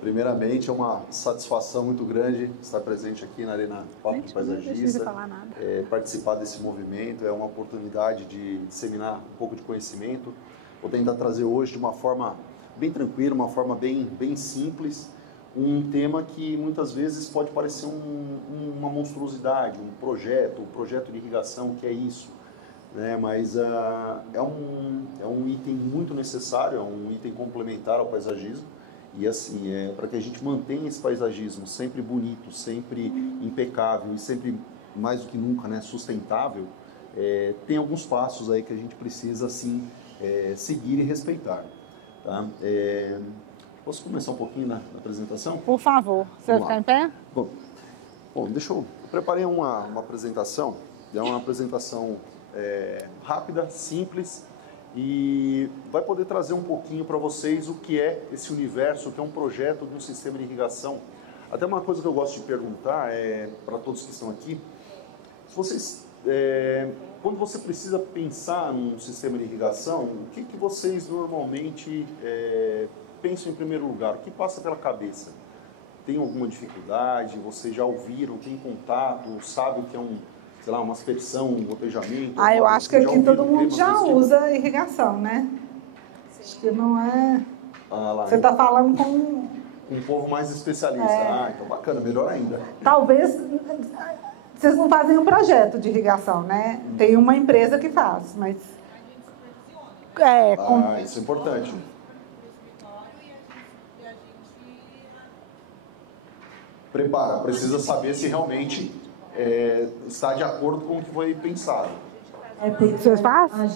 Primeiramente, é uma satisfação muito grande estar presente aqui na Arena Papo do Paisagista, participar desse movimento, é uma oportunidade de disseminar um pouco de conhecimento. Vou tentar trazer hoje de uma forma bem tranquila, uma forma bem simples, um tema que muitas vezes pode parecer uma monstruosidade, um projeto de irrigação, que é isso, né? Mas é um item muito necessário, é um item complementar ao paisagismo. E assim, para que a gente mantenha esse paisagismo sempre bonito, sempre impecável e sempre, mais do que nunca, né, sustentável, tem alguns passos aí que a gente precisa, assim, seguir e respeitar. Tá? Posso começar um pouquinho na apresentação? Por favor. Você vai ficar em pé? Bom, eu preparei uma apresentação, é uma apresentação rápida, simples, e vai poder trazer um pouquinho para vocês o que é esse universo, o que é um projeto de um sistema de irrigação. Até uma coisa que eu gosto de perguntar para todos que estão aqui, se vocês, quando você precisa pensar num sistema de irrigação, o que vocês normalmente pensam em primeiro lugar? O que passa pela cabeça? Tem alguma dificuldade? Vocês já ouviram, tem contato, sabe o que é sei lá, uma aspersão, um gotejamento? Eu acho que aqui todo mundo já usa irrigação, né? Acho que não é... Você está falando com... um povo mais especialista. Então bacana, melhor ainda. Talvez... Vocês não fazem um projeto de irrigação, né? Tem uma empresa que faz, mas... Isso é importante. Precisa saber se realmente está de acordo com o que foi pensado. Porque vocês fazem? A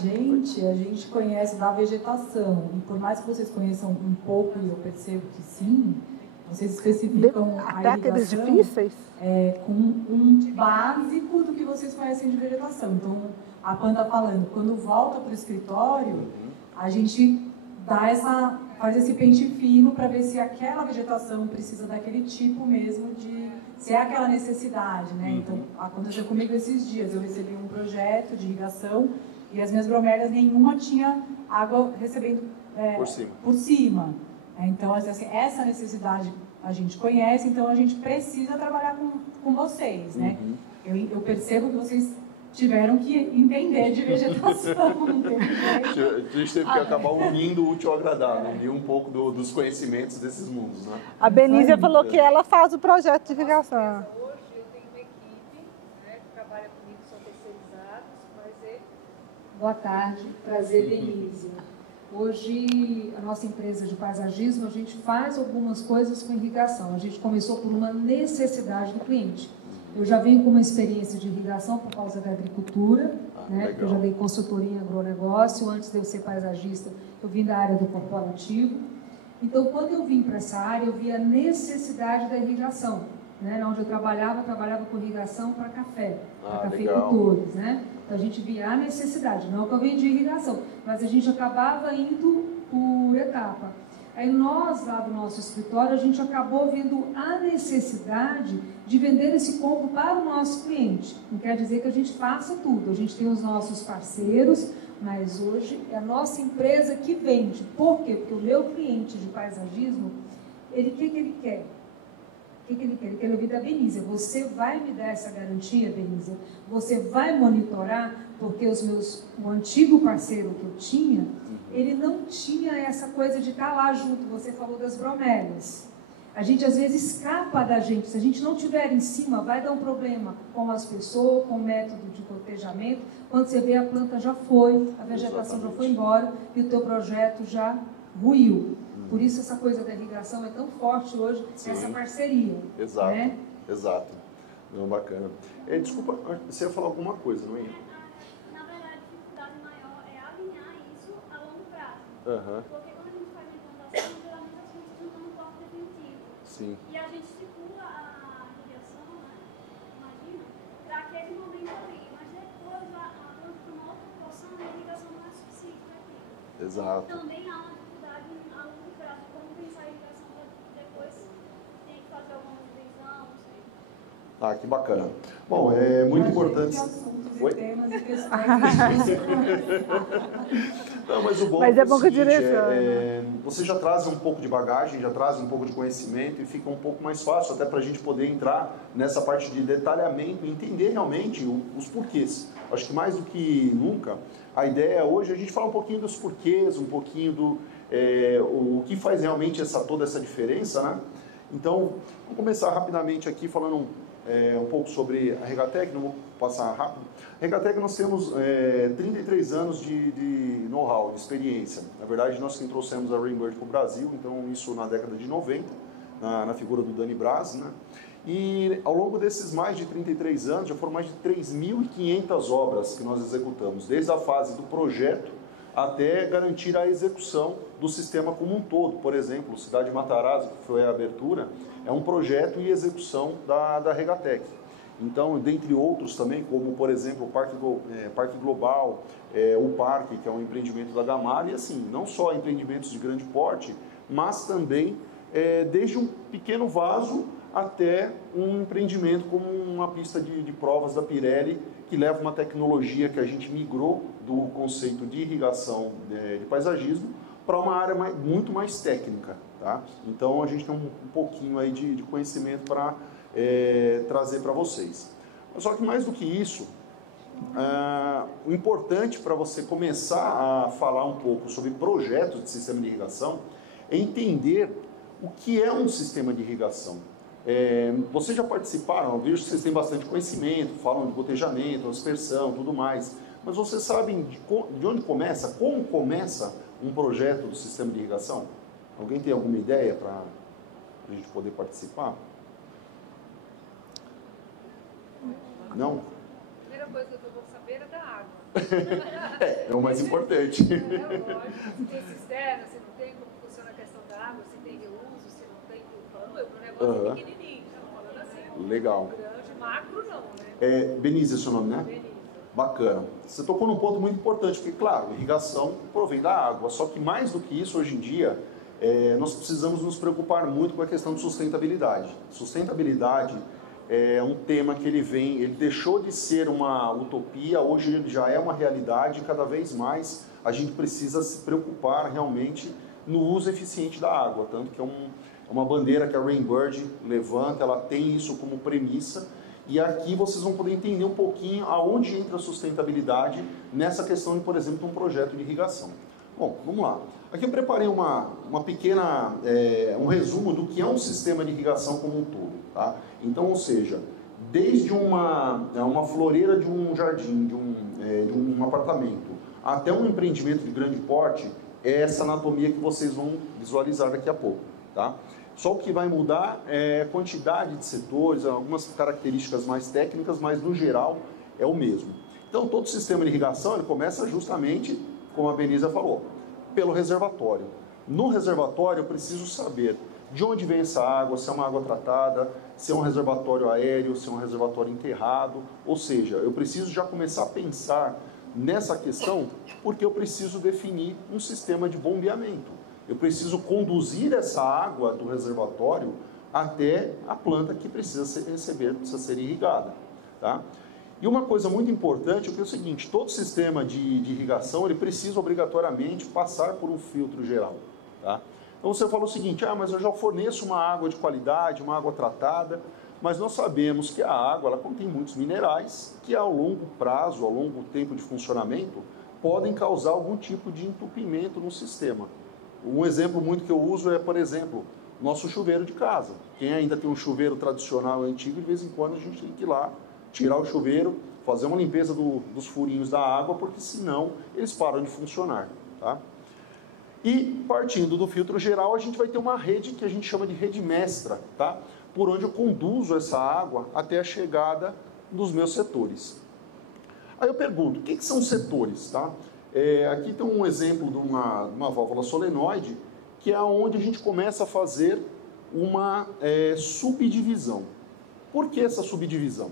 gente conhece da vegetação, e por mais que vocês conheçam um pouco, e eu percebo que sim, vocês especificam até a aqueles irrigação difíceis? Com um básico do que vocês conhecem de vegetação. Então, a Pan está falando, quando volta para o escritório, a gente faz esse pente fino para ver se aquela vegetação precisa daquele tipo mesmo se é aquela necessidade, né? Então, aconteceu comigo esses dias, eu recebi um projeto de irrigação e as minhas bromélias, nenhuma tinha água recebendo por cima. Então, assim, essa necessidade a gente conhece, então a gente precisa trabalhar com vocês, né? Eu percebo que vocês tiveram que entender de vegetação. A gente teve que acabar unindo o útil ao agradável, unir um pouco dos conhecimentos desses mundos, né? A Benízia falou que ela faz o projeto de irrigação. Hoje eu tenho uma equipe, né, que trabalha comigo, são terceirizados. Boa tarde, prazer, Benízia. Hoje, a nossa empresa de paisagismo, a gente faz algumas coisas com irrigação. A gente começou por uma necessidade do cliente. Eu já venho com uma experiência de irrigação por causa da agricultura, né? Porque eu já dei consultoria em agronegócio. Antes de eu ser paisagista, eu vim da área do corporativo. Então, quando eu vim para essa área, eu vi a necessidade da irrigação. Né? Onde eu trabalhava com irrigação para café, para cafeicultores. Né? Então, a gente via a necessidade, não que eu vendia irrigação, mas a gente acabava indo por etapa. Aí nós, lá do nosso escritório, a gente acabou vendo a necessidade de vender esse combo para o nosso cliente. Não quer dizer que a gente faça tudo, a gente tem os nossos parceiros, mas hoje é a nossa empresa que vende. Por quê? Porque o meu cliente de paisagismo, o que ele quer? O que ele quer? Ele quer ouvir da Benízia. Você vai me dar essa garantia, Benízia? Você vai monitorar? Porque o antigo parceiro que eu tinha, ele não tinha essa coisa de estar lá junto. Você falou das bromélias. A gente às vezes escapa da gente. Se a gente não estiver em cima, vai dar um problema com as pessoas, com o método de cotejamento. Quando você vê, a planta já foi, a vegetação já foi embora e o teu projeto já ruiu. Por isso essa coisa da irrigação é tão forte hoje, essa parceria. Exato, né? Exato. Não, bacana. Desculpa, você ia falar alguma coisa, não ia? Na verdade, a dificuldade maior é alinhar isso a longo prazo. Porque quando a gente faz a implantação, geralmente a gente junta no corte definitivo. Sim. E a gente estipula a irrigação, né? Imagina, para aquele momento ali. Mas depois, quando para uma outra proporção, a irrigação não é suficiente para aquilo. Exato. Também há uma dificuldade a longo prazo. Como pensar a irrigação para depois tem que fazer alguma revisão, não sei. Que bacana. Bom, é muito importante. Assuntos e temas e questões. Não, mas o bom mas é bom que seguinte, direciona. Você já traz um pouco de bagagem, já traz um pouco de conhecimento e fica um pouco mais fácil até para a gente poder entrar nessa parte de detalhamento e entender realmente os porquês. Acho que mais do que nunca, a ideia hoje é a gente falar um pouquinho dos porquês, um pouquinho do o que faz realmente toda essa diferença, né? Então, vamos começar rapidamente aqui falando um pouco sobre a Regatec, não vou passar rápido. A Regatec, nós temos 33 anos de know-how, de experiência. Na verdade, nós que trouxemos a Rainbird para o Brasil, então isso na década de 90, na figura do Dani Braz, né? E ao longo desses mais de 33 anos, já foram mais de 3.500 obras que nós executamos, desde a fase do projeto até garantir a execução do sistema como um todo. Por exemplo, Cidade de Matarazzo, que foi a abertura, é um projeto e execução da Regatec. Então, dentre outros também, como por exemplo o Parque Global, o Parque, que é um empreendimento da Gamalha, e assim, não só empreendimentos de grande porte, mas também desde um pequeno vaso até um empreendimento como uma pista de provas da Pirelli, que leva uma tecnologia que a gente migrou do conceito de irrigação de paisagismo para uma área muito mais técnica, tá? Então a gente tem um pouquinho aí de conhecimento para trazer para vocês. Só que mais do que isso, o importante para você começar a falar um pouco sobre projetos de sistema de irrigação é entender o que é um sistema de irrigação. Vocês já participaram, eu vejo que vocês têm bastante conhecimento, falam de gotejamento, aspersão, tudo mais, mas vocês sabem de onde começa, como começa um projeto do sistema de irrigação? Alguém tem alguma ideia para a gente poder participar? Não? A primeira coisa que eu vou saber é da água. É o mais importante. Lógico, se tem cisterna, se não tem, como funciona a questão da água, se tem reuso, se não tem, o negócio pequenininho, estamos falando assim. Legal. Grande, macro não, né? Benízia é seu nome, né? Benízia. Bacana. Você tocou num ponto muito importante, porque, claro, irrigação provém da água, só que mais do que isso, hoje em dia, nós precisamos nos preocupar muito com a questão de sustentabilidade. Sustentabilidade é um tema que ele deixou de ser uma utopia, hoje ele já é uma realidade e cada vez mais a gente precisa se preocupar realmente no uso eficiente da água, tanto que é uma bandeira que a Rainbird levanta, ela tem isso como premissa, e aqui vocês vão poder entender um pouquinho aonde entra a sustentabilidade nessa questão, por exemplo, de um projeto de irrigação. Bom, vamos lá. Aqui eu preparei uma pequena, um resumo do que é um sistema de irrigação como um todo, tá? Então, ou seja, desde uma floreira de um jardim, de um apartamento, até um empreendimento de grande porte, é essa anatomia que vocês vão visualizar daqui a pouco, tá? Só o que vai mudar é a quantidade de setores, algumas características mais técnicas, mas no geral é o mesmo. Então, todo sistema de irrigação ele começa justamente, como a Benízia falou, pelo reservatório. No reservatório eu preciso saber de onde vem essa água, se é uma água tratada, se é um reservatório aéreo, se é um reservatório enterrado, ou seja, eu preciso já começar a pensar nessa questão porque eu preciso definir um sistema de bombeamento. Eu preciso conduzir essa água do reservatório até a planta que precisa ser irrigada, tá? E uma coisa muito importante é o seguinte, todo sistema de irrigação ele precisa obrigatoriamente passar por um filtro geral, tá? Então você fala o seguinte, mas eu já forneço uma água de qualidade, uma água tratada, mas nós sabemos que a água ela contém muitos minerais que ao longo prazo, ao longo tempo de funcionamento, podem causar algum tipo de entupimento no sistema. Um exemplo muito que eu uso é, por exemplo, nosso chuveiro de casa. Quem ainda tem um chuveiro tradicional antigo, de vez em quando a gente tem que ir lá, tirar o chuveiro, fazer uma limpeza dos furinhos da água, porque senão eles param de funcionar, tá? E partindo do filtro geral, a gente vai ter uma rede que a gente chama de rede mestra, tá? Por onde eu conduzo essa água até a chegada dos meus setores. Aí eu pergunto, o que são setores, tá? Aqui tem um exemplo de uma válvula solenoide, que é onde a gente começa a fazer uma subdivisão. Por que essa subdivisão?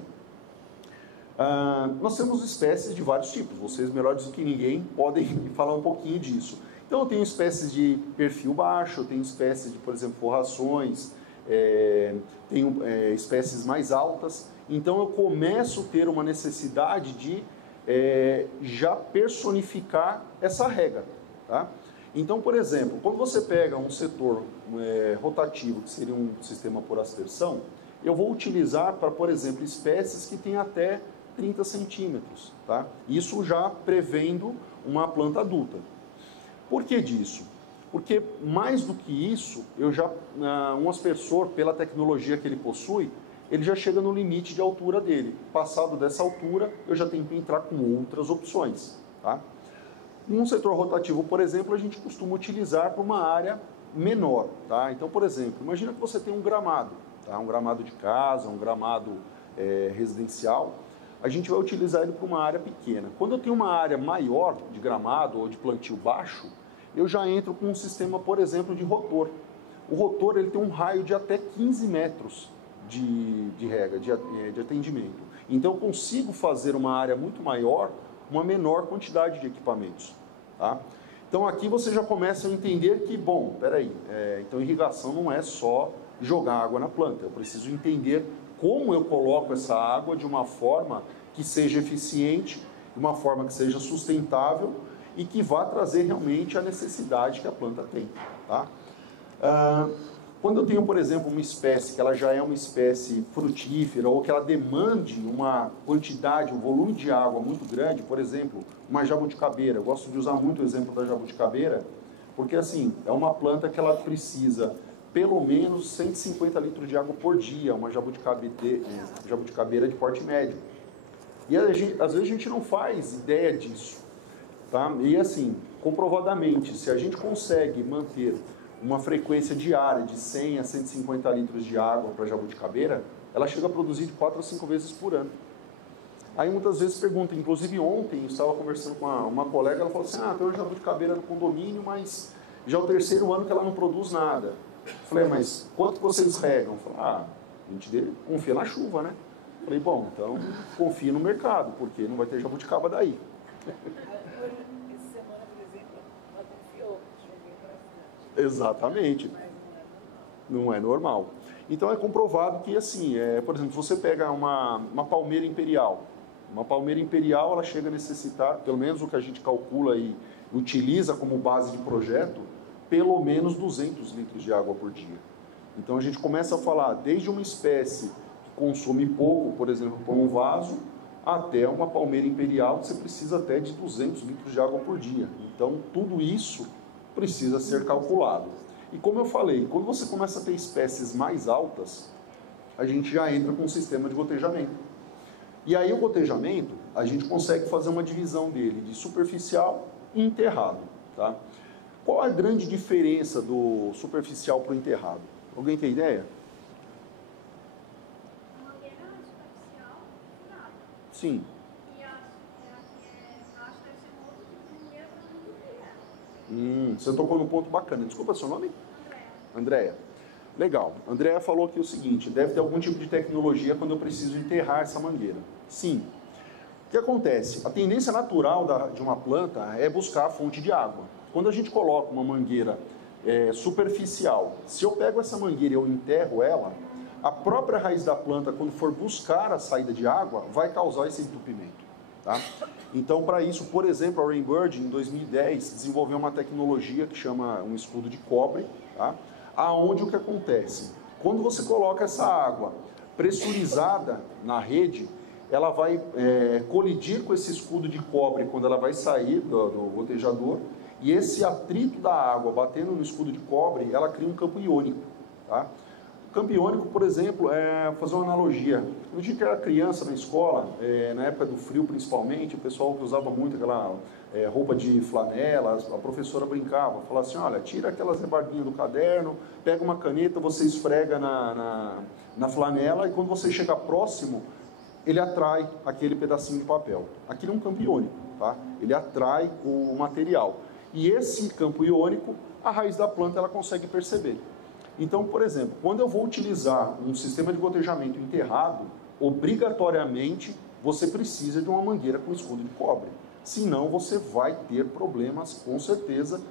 Nós temos espécies de vários tipos, vocês melhores do que ninguém podem falar um pouquinho disso. Então eu tenho espécies de perfil baixo, eu tenho espécies de, por exemplo, forrações, tenho espécies mais altas, então eu começo a ter uma necessidade de já personificar essa rega. Tá? Então, por exemplo, quando você pega um setor rotativo, que seria um sistema por aspersão, eu vou utilizar para, por exemplo, espécies que têm até 30 centímetros. Tá? Isso já prevendo uma planta adulta. Por que disso? Porque mais do que isso, um aspersor, pela tecnologia que ele possui, ele já chega no limite de altura dele. Passado dessa altura, eu já tenho que entrar com outras opções. Tá? Num setor rotativo, por exemplo, a gente costuma utilizar para uma área menor. Tá? Então, por exemplo, imagina que você tem um gramado, tá? Um gramado de casa, um gramado residencial. A gente vai utilizar ele para uma área pequena. Quando eu tenho uma área maior de gramado ou de plantio baixo, eu já entro com um sistema, por exemplo, de rotor. O rotor ele tem um raio de até 15 metros de rega, de atendimento. Então, eu consigo fazer uma área muito maior, uma menor quantidade de equipamentos. Tá? Então, aqui você já começa a entender que, bom, peraí, então irrigação não é só jogar água na planta. Eu preciso entender como eu coloco essa água de uma forma que seja eficiente, de uma forma que seja sustentável e que vá trazer realmente a necessidade que a planta tem. Tá? Quando eu tenho, por exemplo, uma espécie que ela já é uma espécie frutífera ou que ela demande uma quantidade, um volume de água muito grande, por exemplo, uma jabuticabeira. Eu gosto de usar muito o exemplo da jabuticabeira, porque assim, é uma planta que ela precisa pelo menos 150 litros de água por dia, uma jabuticabeira de porte médio. E às vezes a gente não faz ideia disso. Tá? E assim, comprovadamente, se a gente consegue manter uma frequência diária de 100 a 150 litros de água para a jabuticabeira, ela chega a produzir de 4 a 5 vezes por ano. Aí muitas vezes perguntam, inclusive ontem eu estava conversando com uma colega, ela falou assim, tem uma jabuticabeira no condomínio, mas já é o 3º ano que ela não produz nada. Eu falei, mas quanto vocês regam? Eu falei, a gente confia na chuva, né? Eu falei, bom, então confia no mercado, porque não vai ter jabuticaba daí. Exatamente. Não é normal. Então é comprovado que, assim, por exemplo, você pega uma palmeira imperial. Uma palmeira imperial, ela chega a necessitar, pelo menos o que a gente calcula e utiliza como base de projeto, pelo menos 200 litros de água por dia. Então a gente começa a falar desde uma espécie que consome pouco, por exemplo, por um vaso, até uma palmeira imperial, que você precisa até de 200 litros de água por dia. Então tudo isso precisa ser calculado. E como eu falei, quando você começa a ter espécies mais altas, a gente já entra com um sistema de gotejamento. E aí o gotejamento, a gente consegue fazer uma divisão dele de superficial e enterrado. Tá? Qual a grande diferença do superficial para o enterrado? Alguém tem ideia? A mangueira superficial, nada. Sim. Você tocou num ponto bacana. Desculpa, seu nome? Andréia. Legal. Andréia falou aqui o seguinte, deve ter algum tipo de tecnologia quando eu preciso enterrar essa mangueira. Sim. O que acontece? A tendência natural de uma planta é buscar a fonte de água. Quando a gente coloca uma mangueira superficial, se eu pego essa mangueira e eu enterro ela, a própria raiz da planta, quando for buscar a saída de água, vai causar esse entupimento. Tá? Então, para isso, por exemplo, a Rainbird, em 2010, desenvolveu uma tecnologia que chama um escudo de cobre, tá? Aonde o que acontece? Quando você coloca essa água pressurizada na rede, ela vai colidir com esse escudo de cobre quando ela vai sair do gotejador, e esse atrito da água batendo no escudo de cobre, ela cria um campo iônico. Tá? O campo iônico, por exemplo, fazer uma analogia. No dia que eu era criança na escola, na época do frio principalmente, o pessoal que usava muito aquela roupa de flanela, a professora brincava, falava assim, olha, tira aquelas rebarbinhas do caderno, pega uma caneta, você esfrega na flanela, e quando você chega próximo, ele atrai aquele pedacinho de papel. Aquilo é um campo iônico, tá? Ele atrai o material. E esse campo iônico, a raiz da planta ela consegue perceber. Então, por exemplo, quando eu vou utilizar um sistema de gotejamento enterrado, obrigatoriamente você precisa de uma mangueira com escudo de cobre. Senão você vai ter problemas, com certeza,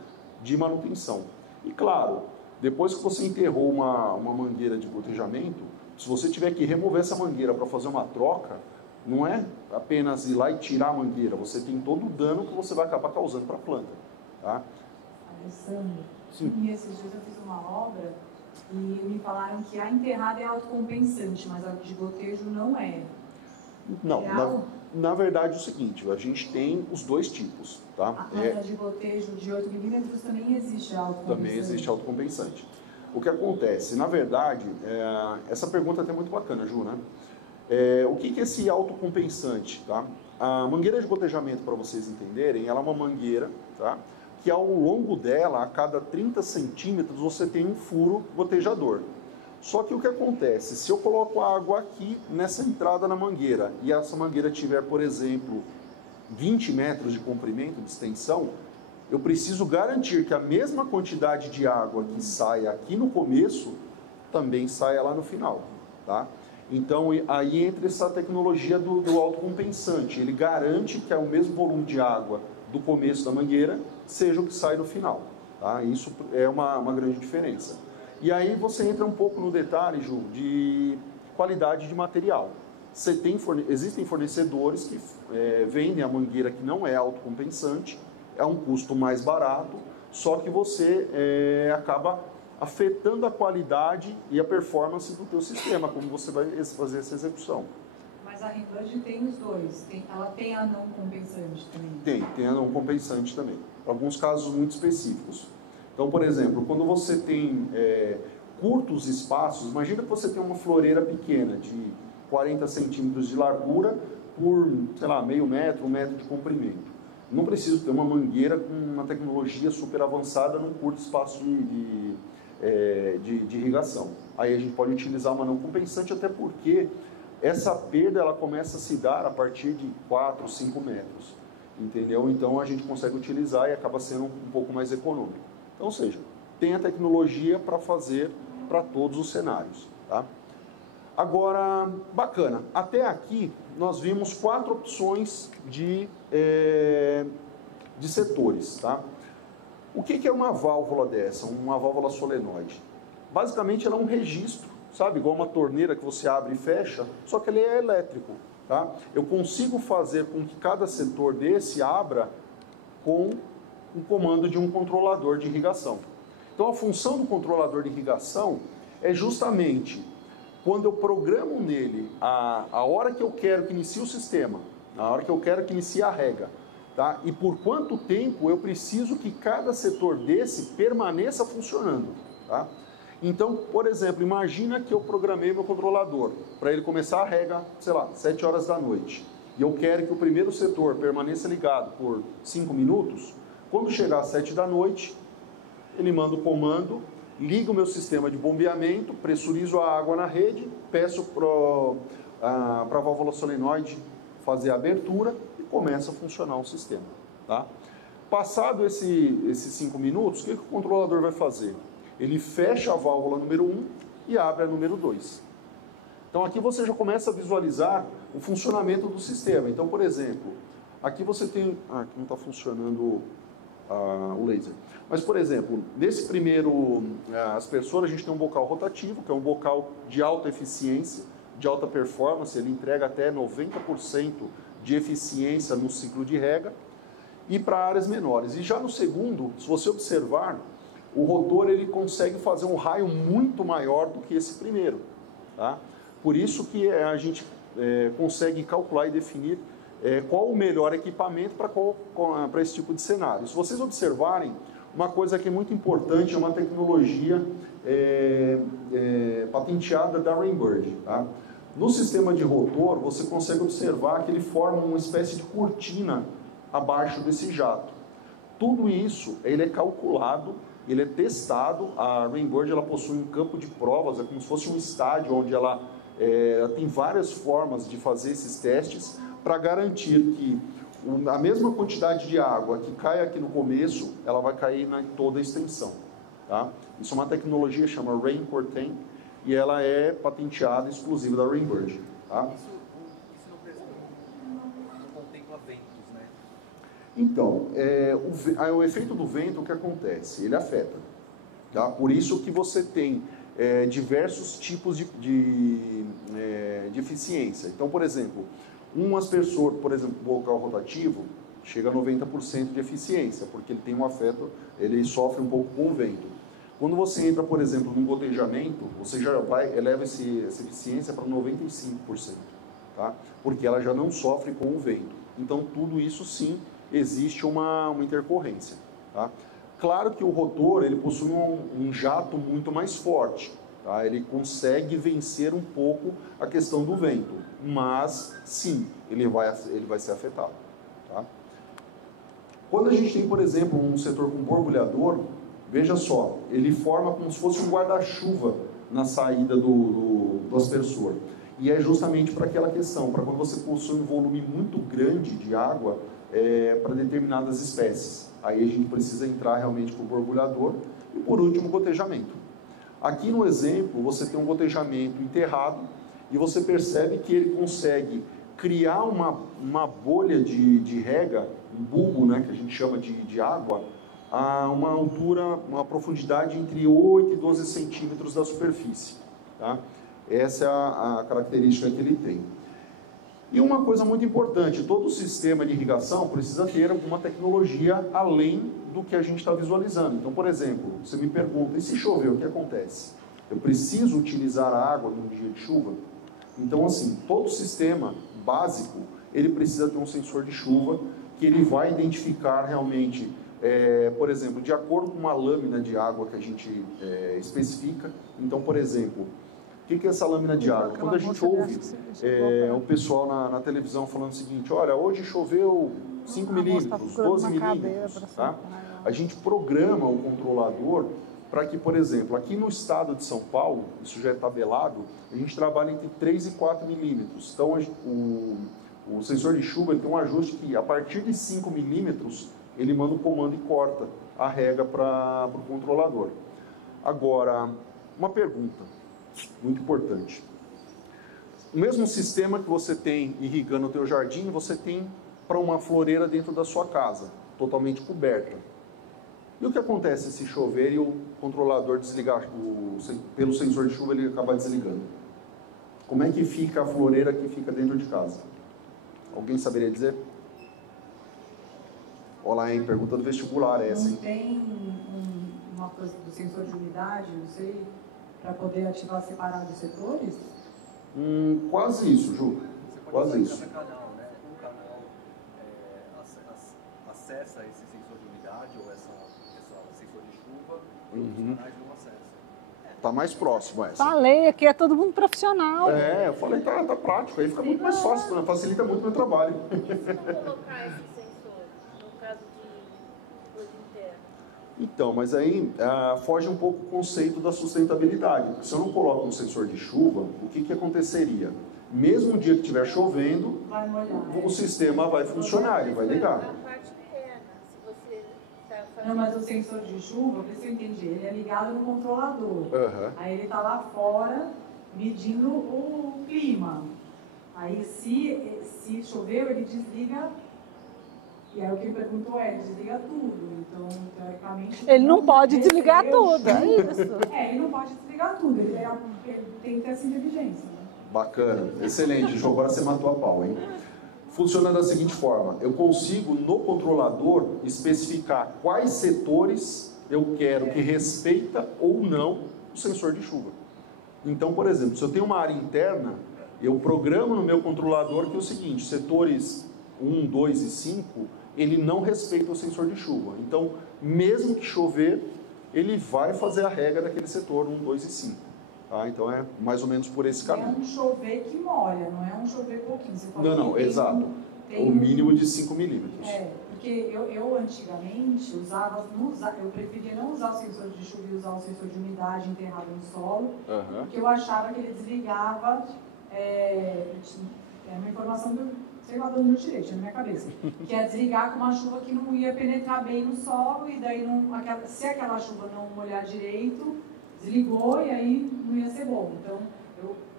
de manutenção. E claro, depois que você enterrou uma mangueira de gotejamento, se você tiver que remover essa mangueira para fazer uma troca, não é apenas ir lá e tirar a mangueira, você tem todo o dano que você vai acabar causando para a planta. Tá? Alessandro, e esses dias eu fiz uma obra e me falaram que a enterrada é autocompensante, mas a de gotejo não é. Não, na verdade é o seguinte, a gente tem os dois tipos, tá? A de gotejo de 8 milímetros também existe autocompensante? Também existe autocompensante. O que acontece? Na verdade, essa pergunta é até muito bacana, Ju, né? O que é esse autocompensante, tá? A mangueira de gotejamento, para vocês entenderem, ela é uma mangueira, tá? Que ao longo dela, a cada 30 centímetros, você tem um furo gotejador. Só que o que acontece? Se eu coloco a água aqui nessa entrada na mangueira e essa mangueira tiver, por exemplo, 20 metros de comprimento, de extensão, eu preciso garantir que a mesma quantidade de água que sai aqui no começo também saia lá no final, tá? Então, aí entra essa tecnologia do autocompensante. Ele garante que o mesmo volume de água do começo da mangueira seja o que sai no final, tá? Isso é uma grande diferença. E aí você entra um pouco no detalhe, Ju, de qualidade de material. Existem fornecedores que vendem a mangueira que não é autocompensante, é um custo mais barato, só que você acaba afetando a qualidade e a performance do teu sistema, como você vai fazer essa execução. Mas a Rebird tem os dois, ela tem a não compensante também? Tem a não compensante também, alguns casos muito específicos. Então, por exemplo, quando você tem curtos espaços, imagina que você tem uma floreira pequena, de 40 centímetros de largura por, sei lá, meio metro, 1 metro de comprimento. Não preciso ter uma mangueira com uma tecnologia super avançada num curto espaço de irrigação. Aí a gente pode utilizar uma não compensante, até porque essa perda ela começa a se dar a partir de 4, 5 metros. Entendeu? Então a gente consegue utilizar e acaba sendo um pouco mais econômico. Então, ou seja, tem a tecnologia para fazer para todos os cenários. Tá? Agora, bacana, até aqui nós vimos 4 opções de setores. Tá? O que é uma válvula dessa, uma válvula solenoide? Basicamente ela é um registro, sabe? Igual uma torneira que você abre e fecha, só que ele é elétrico. Tá? Eu consigo fazer com que cada setor desse abra com o comando de um controlador de irrigação. Então a função do controlador de irrigação é justamente quando eu programo nele a hora que eu quero que inicie o sistema, a hora que eu quero que inicie a rega, tá? E por quanto tempo eu preciso que cada setor desse permaneça funcionando. Tá? Então, por exemplo, imagina que eu programei meu controlador para ele começar a rega, sei lá, 7 horas da noite. E eu quero que o primeiro setor permaneça ligado por 5 minutos. Quando chegar às 7 da noite, ele manda o comando, liga o meu sistema de bombeamento, pressurizo a água na rede, peço para a válvula solenoide fazer a abertura e começa a funcionar o sistema. Tá? Passado esses 5 minutos, o que o controlador vai fazer? Ele fecha a válvula número 1 e abre a número 2. Então aqui você já começa a visualizar o funcionamento do sistema. Então, por exemplo, aqui você tem... aqui não está funcionando o laser. Mas, por exemplo, nesse primeiro aspersor, a gente tem um bocal rotativo, que é um bocal de alta eficiência, de alta performance, ele entrega até 90% de eficiência no ciclo de rega, e para áreas menores. E já no segundo, se você observar, o rotor ele consegue fazer um raio muito maior do que esse primeiro. Tá? Por isso que a gente consegue calcular e definir qual o melhor equipamento para esse tipo de cenário. Se vocês observarem, uma coisa que é muito importante é uma tecnologia patenteada da Rainbird. Tá? No sistema de rotor, você consegue observar que ele forma uma espécie de cortina abaixo desse jato. Tudo isso ele é calculado, ele é testado. A Rainbird ela possui um campo de provas, é como se fosse um estádio onde ela tem várias formas de fazer esses testes para garantir que a mesma quantidade de água que cai aqui no começo, ela vai cair em toda a extensão. Tá? Isso é uma tecnologia que chama Rain-Cortain e ela é patenteada exclusiva da Rainbird. Tá? Isso não contempla ventos, né? Então, o efeito do vento, o que acontece? Ele afeta. Tá? Por isso que você tem diversos tipos de eficiência. Então, por exemplo, um aspersor, por exemplo, bocal rotativo, chega a 90% de eficiência, porque ele tem um afeto, ele sofre um pouco com o vento. Quando você entra, por exemplo, num gotejamento, você já eleva essa eficiência para 95%, tá? Porque ela já não sofre com o vento. Então, tudo isso sim, existe uma intercorrência, tá? Claro que o rotor, ele possui um jato muito mais forte, tá? Ele consegue vencer um pouco a questão do vento, mas sim, ele vai ser afetado, tá? Quando a gente tem, por exemplo, um setor com borbulhador, veja só, ele forma como se fosse um guarda-chuva na saída do aspersor. E é justamente para aquela questão, para quando você possui um volume muito grande de água para determinadas espécies. Aí a gente precisa entrar realmente com o borbulhador. E por último, o gotejamento. Aqui no exemplo, você tem um gotejamento enterrado e você percebe que ele consegue criar uma bolha de rega, um bulbo, né, que a gente chama de água, a uma altura, uma profundidade entre 8 e 12 centímetros da superfície. Tá? Essa é a característica que ele tem. E uma coisa muito importante, todo sistema de irrigação precisa ter alguma tecnologia além do que a gente está visualizando. Então, por exemplo, você me pergunta, e se chover, o que acontece? Eu preciso utilizar a água num dia de chuva? Então, assim, todo sistema básico, ele precisa ter um sensor de chuva que ele vai identificar realmente, por exemplo, de acordo com uma lâmina de água que a gente especifica. Então, por exemplo, o que é essa lâmina de água? Quando a gente ouve o pessoal na televisão falando o seguinte, olha, hoje choveu 5 milímetros, 12 milímetros, tá? A gente programa o controlador para que, por exemplo, aqui no estado de São Paulo, isso já é tabelado, a gente trabalha entre 3 e 4 milímetros. Então, o sensor de chuva ele tem um ajuste que, a partir de 5 milímetros, ele manda o comando e corta a rega para o controlador. Agora, uma pergunta muito importante. O mesmo sistema que você tem irrigando o teu jardim, você tem para uma floreira dentro da sua casa, totalmente coberta. E o que acontece se chover e o controlador desligar, pelo sensor de chuva ele acabar desligando? Como é que fica a floreira que fica dentro de casa? Alguém saberia dizer? Olá, hein? Pergunta do vestibular essa, hein? Não tem uma coisa do sensor de umidade, não sei, para poder ativar separados os setores? Quase isso, Ju. Quase isso. Cada canal, né? Um canal acessa esse sensor de umidade ou esse sensor de chuva e os canais não acessam. Tá mais próximo essa. Falei, aqui é todo mundo profissional. Eu falei, tá prático, aí fica muito mais fácil, né? Facilita muito o meu trabalho. E se não colocar esse sensor, no caso de coisa interna? Então, mas aí foge um pouco o conceito da sustentabilidade. Se eu não coloco um sensor de chuva, o que aconteceria? Mesmo o dia que estiver chovendo, o sistema vai funcionar, ele vai ligar. Na parte interna, se você está fazendo... Não, mas o sensor de chuva, para você entender, ele é ligado no controlador. Aí ele está lá fora medindo o clima. Aí se choveu, ele desliga. E aí o que ele perguntou ele desliga tudo. Então, teoricamente... Ele não pode desligar tudo, é isso. Ele não pode desligar tudo, ele tem que ter essa inteligência. Né? Bacana, excelente, João, agora você matou a pau, hein? Funciona da seguinte forma, eu consigo no controlador especificar quais setores eu quero que respeita ou não o sensor de chuva. Então, por exemplo, se eu tenho uma área interna, eu programo no meu controlador que é o seguinte, setores 1, 2 e 5, ele não respeita o sensor de chuva. Então, mesmo que chover, ele vai fazer a rega daquele setor 1, 2 e 5. Tá? Então, é mais ou menos por esse caminho. É um chover que molha, não é um chover pouquinho. Você não, exato. O mínimo de 5 milímetros. Porque eu antigamente eu preferia não usar o sensor de chuva e usar o sensor de umidade enterrado no solo, porque eu achava que ele desligava, é uma informação sei lá de onde eu tirei, tinha na minha cabeça, que é desligar com uma chuva que não ia penetrar bem no solo e daí se aquela chuva não molhar direito, desligou e aí não ia ser bom. Então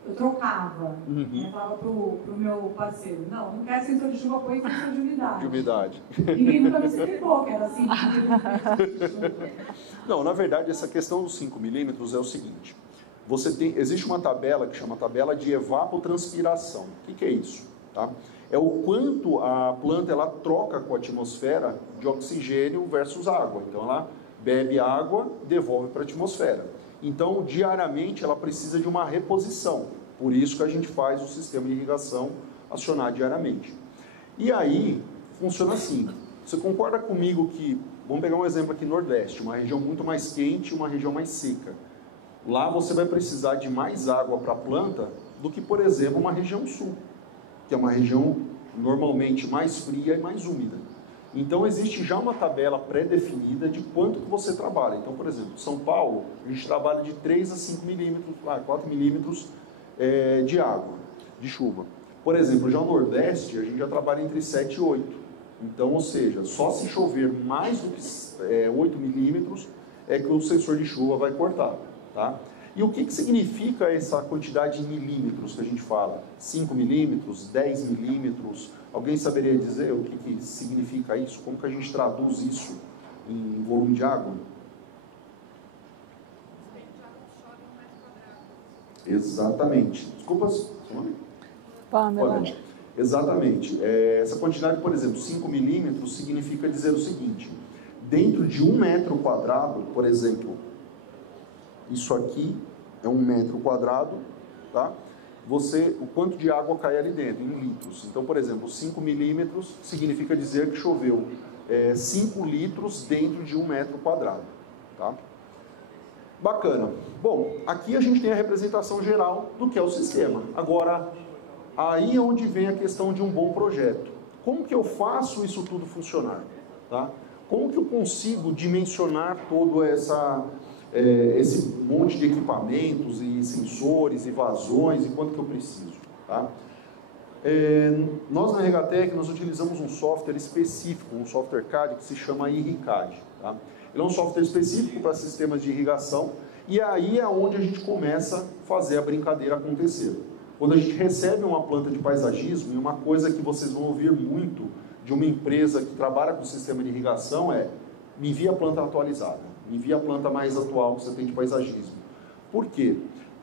eu trocava, eu falava pro meu parceiro, não quero sensor de chuva, põe sensor de umidade. De umidade. Ninguém nunca me explicou que era assim. Não, na verdade essa questão dos 5 milímetros é o seguinte, existe uma tabela que chama tabela de evapotranspiração. O que é isso? tá? É o quanto a planta ela troca com a atmosfera de oxigênio versus água. Então, ela bebe água, devolve para a atmosfera. Então, diariamente, ela precisa de uma reposição. Por isso que a gente faz o sistema de irrigação acionar diariamente. E aí, funciona assim. Você concorda comigo que, vamos pegar um exemplo aqui, Nordeste, uma região muito mais quente e uma região mais seca. Lá você vai precisar de mais água para a planta do que, por exemplo, uma região sul, que é uma região normalmente mais fria e mais úmida. Então, existe já uma tabela pré-definida de quanto que você trabalha. Então, por exemplo, São Paulo, a gente trabalha de 3 a 5 milímetros, 4 milímetros de água, de chuva. Por exemplo, já no Nordeste, a gente já trabalha entre 7 e 8. Então, ou seja, só se chover mais do que 8 milímetros é que o sensor de chuva vai cortar, tá? E o que significa essa quantidade de milímetros que a gente fala? 5 milímetros, 10 milímetros? Alguém saberia dizer o que significa isso? Como que a gente traduz isso em volume de água? Exatamente. Desculpa, seu nome? Pamela. Exatamente. Essa quantidade, por exemplo, 5 milímetros, significa dizer o seguinte: dentro de 1 metro quadrado, por exemplo, isso aqui é 1 metro quadrado, tá? O quanto de água cai ali dentro, em litros. Então, por exemplo, 5 milímetros significa dizer que choveu 5 litros dentro de 1 metro quadrado, tá? Bacana. Bom, aqui a gente tem a representação geral do que é o sistema. Agora, aí é onde vem a questão de um bom projeto. Como que eu faço isso tudo funcionar? Tá? Como que eu consigo dimensionar todo esse monte de equipamentos e sensores e vazões e quanto que eu preciso? Tá? Nós na Regatec, nós utilizamos um software específico, um software CAD que se chama Irricad. Tá? Ele é um software específico para sistemas de irrigação e aí é onde a gente começa a fazer a brincadeira acontecer. Quando a gente recebe uma planta de paisagismo, e uma coisa que vocês vão ouvir muito de uma empresa que trabalha com sistema de irrigação é: me envia a planta atualizada, me envia a planta mais atual que você tem de paisagismo. Por quê?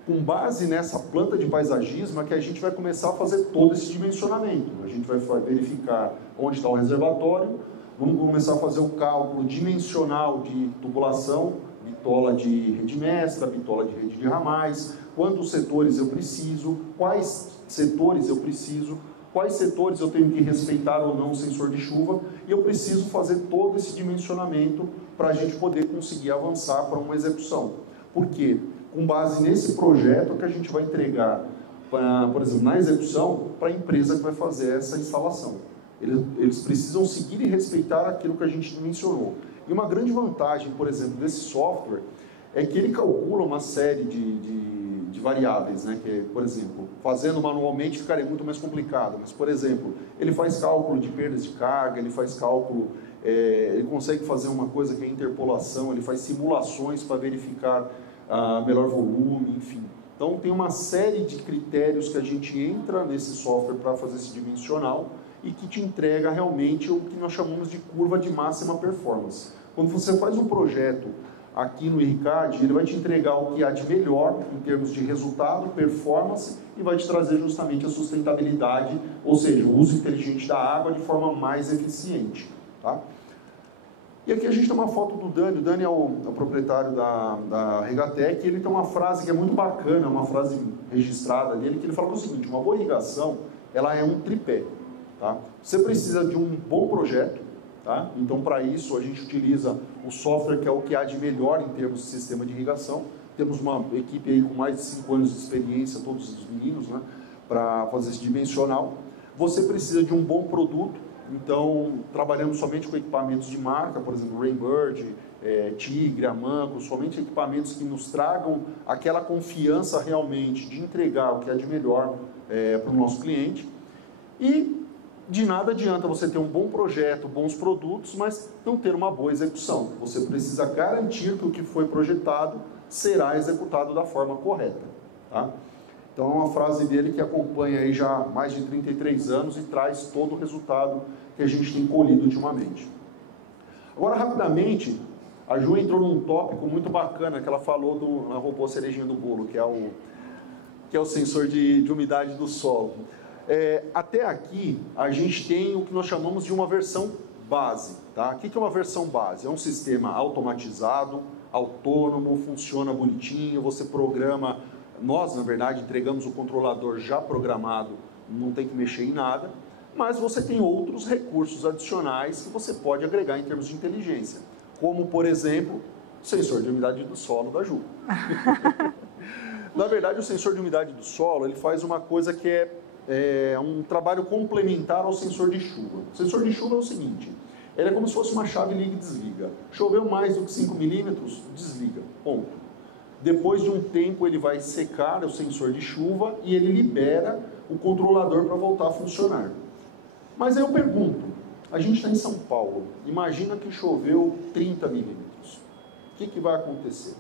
Com base nessa planta de paisagismo é que a gente vai começar a fazer todo esse dimensionamento. A gente vai verificar onde está o reservatório, vamos começar a fazer o cálculo dimensional de tubulação, bitola de rede mestra, bitola de rede de ramais, quantos setores eu preciso, quais setores eu preciso, quais setores eu tenho que respeitar ou não o sensor de chuva, e eu preciso fazer todo esse dimensionamento para a gente poder conseguir avançar para uma execução. Por quê? Com base nesse projeto que a gente vai entregar, por exemplo, na execução, para a empresa que vai fazer essa instalação. Eles precisam seguir e respeitar aquilo que a gente mencionou. E uma grande vantagem, por exemplo, desse software é que ele calcula uma série de variáveis, né? Que, por exemplo, fazendo manualmente ficaria muito mais complicado, mas, por exemplo, ele faz cálculo de perdas de carga, ele faz cálculo, ele consegue fazer uma coisa que é interpolação, ele faz simulações para verificar melhor volume, enfim. Então, tem uma série de critérios que a gente entra nesse software para fazer esse dimensional e que te entrega realmente o que nós chamamos de curva de máxima performance. Quando você faz um projeto aqui no Irricad, ele vai te entregar o que há de melhor em termos de resultado, performance, e vai te trazer justamente a sustentabilidade, ou seja, o uso inteligente da água de forma mais eficiente. Tá? E aqui a gente tem uma foto do Dani. O Dani é o proprietário da Regatec, e ele tem uma frase que é muito bacana, uma frase registrada dele, que ele fala o seguinte: uma boa irrigação, ela é um tripé. Tá? Você precisa de um bom projeto, tá? Então, para isso, a gente utiliza o software que é o que há de melhor em termos de sistema de irrigação. Temos uma equipe aí com mais de 5 anos de experiência, todos os meninos, né, para fazer esse dimensional. Você precisa de um bom produto, então trabalhamos somente com equipamentos de marca, por exemplo, Rainbird, Tigre, Amanco, somente equipamentos que nos tragam aquela confiança realmente de entregar o que há de melhor para o nosso cliente. E de nada adianta você ter um bom projeto, bons produtos, mas não ter uma boa execução. Você precisa garantir que o que foi projetado será executado da forma correta. Tá? Então é uma frase dele que acompanha aí já mais de 33 anos e traz todo o resultado que a gente tem colhido ultimamente. Agora, rapidamente, a Ju entrou num tópico muito bacana que ela falou, ela roubou a cerejinha do bolo, que é o sensor de umidade do solo. Até aqui, a gente tem o que nós chamamos de uma versão base. Tá? O que é uma versão base? É um sistema automatizado, autônomo, funciona bonitinho, você programa. Nós, na verdade, entregamos o controlador já programado, não tem que mexer em nada, mas você tem outros recursos adicionais que você pode agregar em termos de inteligência, como, por exemplo, o sensor de umidade do solo da Ju. Na verdade, o sensor de umidade do solo, ele faz uma coisa que é um trabalho complementar ao sensor de chuva. O sensor de chuva é o seguinte, ele é como se fosse uma chave liga e desliga. Choveu mais do que 5 milímetros, desliga, ponto. Depois de um tempo ele vai secar o sensor de chuva e ele libera o controlador para voltar a funcionar. Mas aí eu pergunto, a gente está em São Paulo, imagina que choveu 30 milímetros. O que vai acontecer?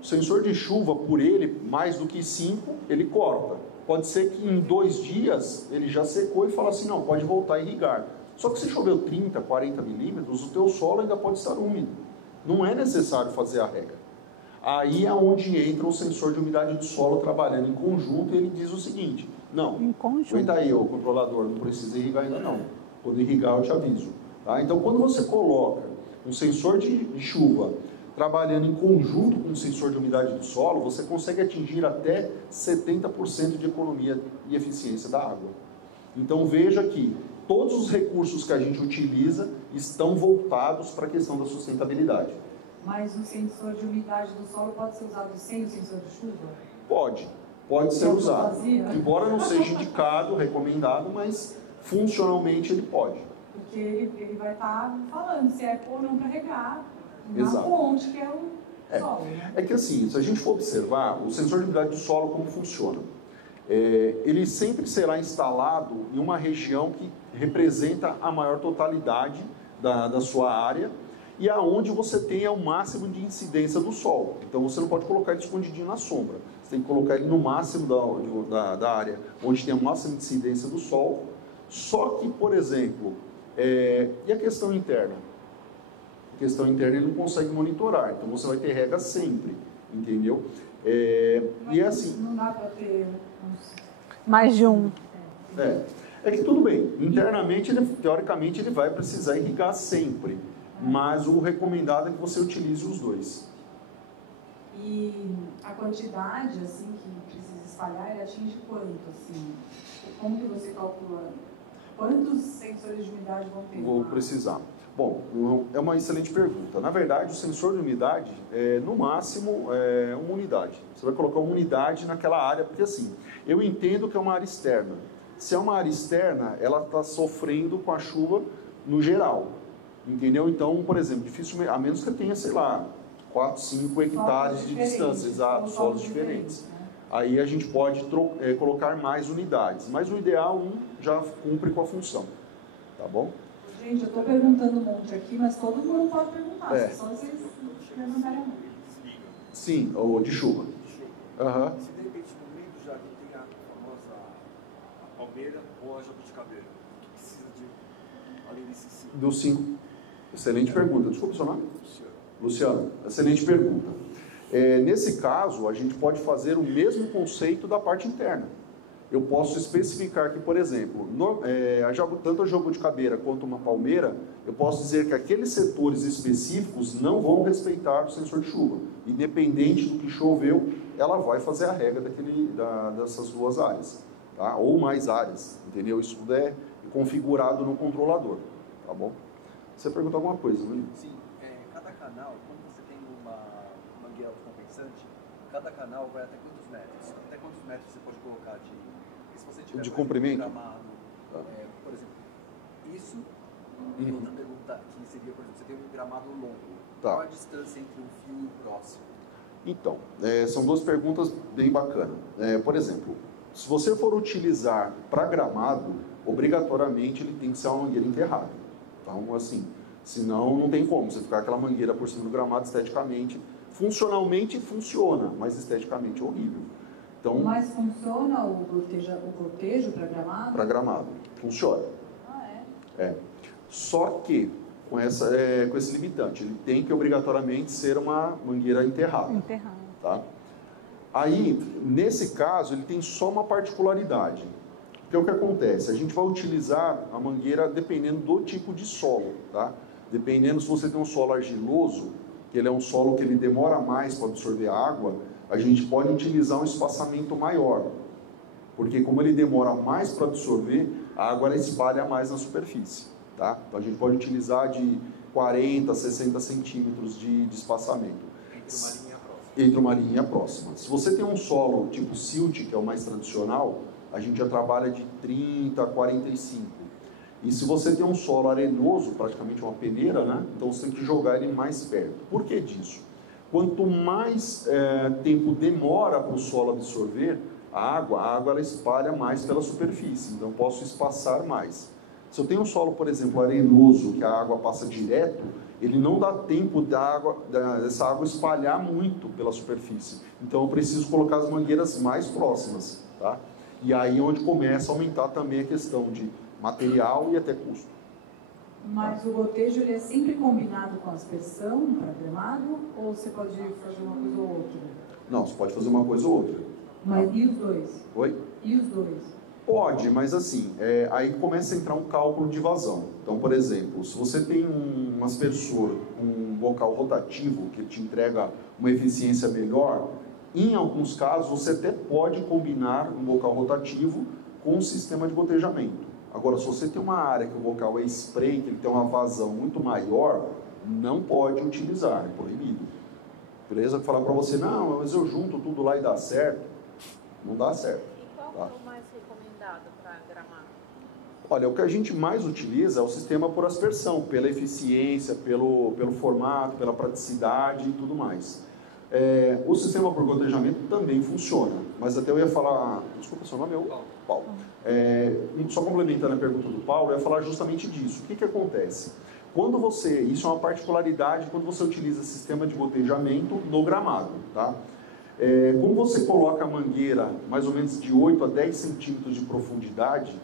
O sensor de chuva, por ele, mais do que 5, ele corta. Pode ser que em 2 dias ele já secou e fala assim, não, pode voltar a irrigar. Só que se choveu 30, 40 milímetros, o teu solo ainda pode estar úmido. Não é necessário fazer a rega. Aí é onde entra o sensor de umidade do solo trabalhando em conjunto e ele diz o seguinte, não, aguenta aí, ô controlador, não precisa irrigar ainda não. Quando irrigar eu te aviso. Tá? Então quando você coloca um sensor de chuva trabalhando em conjunto com o sensor de umidade do solo, você consegue atingir até 70% de economia e eficiência da água. Então veja que todos os recursos que a gente utiliza estão voltados para a questão da sustentabilidade. Mas o sensor de umidade do solo pode ser usado sem o sensor de chuva? Pode ser usado. Embora não seja indicado, recomendado, mas funcionalmente ele pode. Porque ele vai estar falando se é ou não para regar na fonte, que é o solo. Né? É que assim, se a gente for observar, o sensor de umidade do solo, como funciona? Ele sempre será instalado em uma região que representa a maior totalidade da sua área, e aonde você tenha o máximo de incidência do sol. Então você não pode colocar ele escondidinho na sombra. Você tem que colocar ele no máximo da área, onde tem a máxima incidência do sol. Só que, por exemplo, e a questão interna? A questão interna ele não consegue monitorar, então você vai ter rega sempre, entendeu? E é assim. Não dá para ter mais de um. É que tudo bem, internamente, teoricamente, ele vai precisar irrigar sempre. Mas o recomendado é que você utilize os dois. E a quantidade assim que precisa espalhar, ele atinge quanto? Assim? Como que você calcula? Quantos sensores de umidade vão ter? Vou precisar. Bom, é uma excelente pergunta. Na verdade, o sensor de umidade, no máximo, é uma unidade. Você vai colocar uma unidade naquela área, porque assim, eu entendo que é uma área externa. Se é uma área externa, ela está sofrendo com a chuva no geral. Entendeu? Então, por exemplo, dificilmente, a menos que eu tenha, sei lá, 4, 5 hectares de distância, exato, solos diferentes. Né? Aí a gente pode colocar mais unidades, mas o ideal, já cumpre com a função. Tá bom? Gente, eu estou perguntando um monte aqui, mas todo mundo pode perguntar, só vocês perguntarem muito. Sim, ou de chuva. Uhum. Se de repente no meio do jardim tem a famosa palmeira ou a jabuticabeira, o que precisa de, além desses 5? Dos 5. Excelente pergunta. Desculpa o seu nome? Luciano. Excelente pergunta. Nesse caso, a gente pode fazer o mesmo conceito da parte interna. Eu posso especificar que, por exemplo, tanto a jabuticabeira quanto uma palmeira, eu posso dizer que aqueles setores específicos não vão respeitar o sensor de chuva. Independente do que choveu, ela vai fazer a rega dessas duas áreas. Tá? Ou mais áreas, entendeu? Isso tudo é configurado no controlador. Tá bom? Você perguntou alguma coisa, né? Sim. Cada canal, quando você tem uma mangueira autocompensante, cada canal vai até quantos metros? Até quantos metros você pode colocar se você tiver, de comprimento? Gramado, por exemplo, isso e outra pergunta que seria, por exemplo, você tem um gramado longo. Qual a distância entre um fio e o próximo? Então, são duas perguntas bem bacanas. Por exemplo, se você for utilizar para gramado, obrigatoriamente ele tem que ser uma mangueira enterrada. Então, assim, senão não tem como você ficar aquela mangueira por cima do gramado esteticamente. Funcionalmente funciona, mas esteticamente é horrível. Então, mas funciona o cortejo para gramado? Para gramado, funciona. Só que, com esse limitante, ele tem que obrigatoriamente ser uma mangueira enterrada. Tá? Aí, nesse caso, ele tem só uma particularidade. Porque é o que acontece? A gente vai utilizar a mangueira dependendo do tipo de solo, tá? Dependendo se você tem um solo argiloso, que ele é um solo que ele demora mais para absorver a água, a gente pode utilizar um espaçamento maior. Porque como ele demora mais para absorver, a água ela espalha mais na superfície, tá? Então a gente pode utilizar de 40, 60 centímetros de espaçamento. Entre uma linha próxima. Se você tem um solo tipo silt, que é o mais tradicional, a gente já trabalha de 30 a 45. E se você tem um solo arenoso, praticamente uma peneira, né? Então você tem que jogar ele mais perto. Por que disso? Quanto mais tempo demora para o solo absorver a água ela espalha mais pela superfície, então eu posso espaçar mais. Se eu tenho um solo, por exemplo, arenoso, que a água passa direto, ele não dá tempo dessa água espalhar muito pela superfície. Então eu preciso colocar as mangueiras mais próximas, tá? E aí é onde começa a aumentar também a questão de material e até custo. Mas o gotejo ele é sempre combinado com a aspersão para gramado, ou você pode fazer uma coisa ou outra? Não, você pode fazer uma coisa ou outra. Mas e os dois? Oi? E os dois? Pode, mas assim, aí começa a entrar um cálculo de vazão. Então, por exemplo, se você tem um aspersor, um bocal rotativo que te entrega uma eficiência melhor, em alguns casos você até pode combinar um bocal rotativo com um sistema de gotejamento. Agora, se você tem uma área que o bocal é spray, que ele tem uma vazão muito maior, não pode utilizar, é proibido. Beleza? Falar para você, não, mas eu junto tudo lá e dá certo. Não dá certo. E qual tá? é o mais recomendado para gramado? Olha, o que a gente mais utiliza é o sistema por aspersão, pela eficiência, pelo formato, pela praticidade e tudo mais. O sistema por gotejamento também funciona, mas até eu ia falar... Desculpa, seu nome é o Paulo. Só complementando a pergunta do Paulo, eu ia falar justamente disso. O que acontece? Quando você... Isso é uma particularidade quando você utiliza sistema de gotejamento no gramado, tá? Como você coloca a mangueira mais ou menos de 8 a 10 centímetros de profundidade,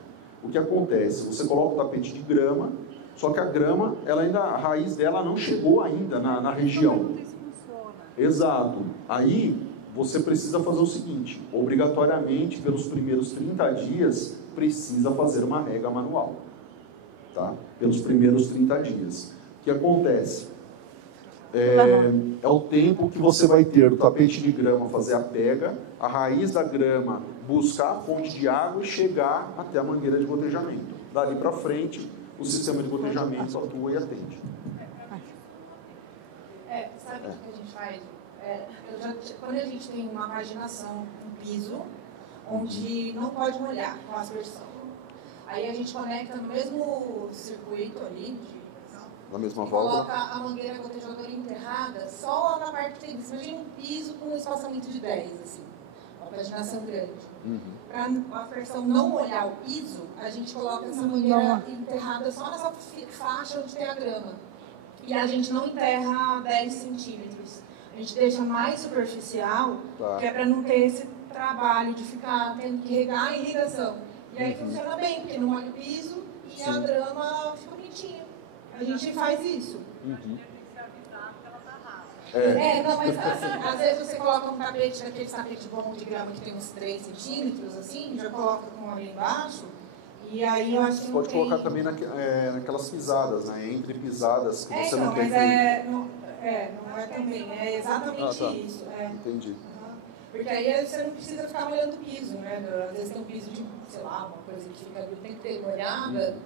o que acontece? Você coloca o tapete de grama, só que a grama, a raiz dela não chegou ainda na região. Exato. Aí, você precisa fazer o seguinte, obrigatoriamente, pelos primeiros 30 dias, precisa fazer uma rega manual. Tá? Pelos primeiros 30 dias. O que acontece? É o tempo que você vai ter do tapete de grama fazer a pega, a raiz da grama buscar a fonte de água e chegar até a mangueira de gotejamento. Dali para frente, o sistema de gotejamento atua e atende. Sabe o que a gente faz? Quando a gente tem uma paginação, um piso, onde não pode molhar com a aspersão, aí a gente conecta no mesmo circuito ali, na mesma válvula, coloca a mangueira gotejadora enterrada só na parte que tem, imagina um piso com um espaçamento de 10, assim, uma paginação grande. Para a aspersão não molhar o piso, a gente coloca essa mangueira enterrada só nessa faixa onde tem a grama. E a gente não enterra 10 centímetros. A gente deixa mais superficial, que é para não ter esse trabalho de ficar tendo que regar a irrigação. E aí funciona bem, porque não molha o piso e a grama fica bonitinha. A gente faz isso. Não, mas assim, às vezes você coloca um tapete, daquele tapete bom de grama que tem uns 3 centímetros, assim, já coloca com ali embaixo, e aí eu acho que pode colocar também naquelas pisadas, né? Entre pisadas que você não quer ver. Não é também, é exatamente isso. Entendi. Porque aí você não precisa ficar molhando o piso, né? Às vezes tem um piso de, sei lá, uma coisa que fica ali, tem que ter molhada.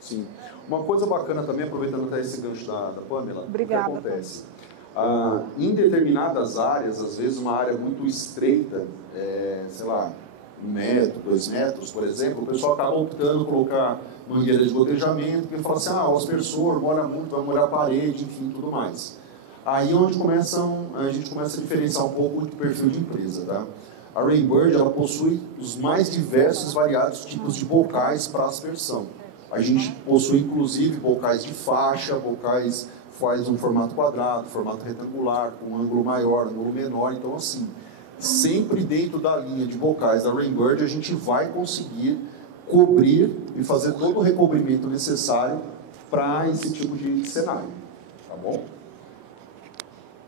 Sim. Uma coisa bacana também, aproveitando até esse gancho da Pamela, obrigada, o que acontece? Em determinadas áreas, às vezes uma área muito estreita, sei lá, 1 metro, 2 metros, por exemplo, o pessoal acaba optando por colocar mangueira de gotejamento, porque fala assim, o aspersor molha muito, vai molhar a parede, enfim, tudo mais. Aí é onde a gente começa a diferenciar um pouco do perfil de empresa, tá? A Rainbird, ela possui os mais diversos e variados tipos de bocais para aspersão. A gente possui, inclusive, bocais de faixa, bocais faz um formato quadrado, formato retangular, com um ângulo maior, ângulo menor. Então, assim, sempre dentro da linha de bocais da Rainbird, a gente vai conseguir cobrir e fazer todo o recobrimento necessário para esse tipo de cenário. Tá bom?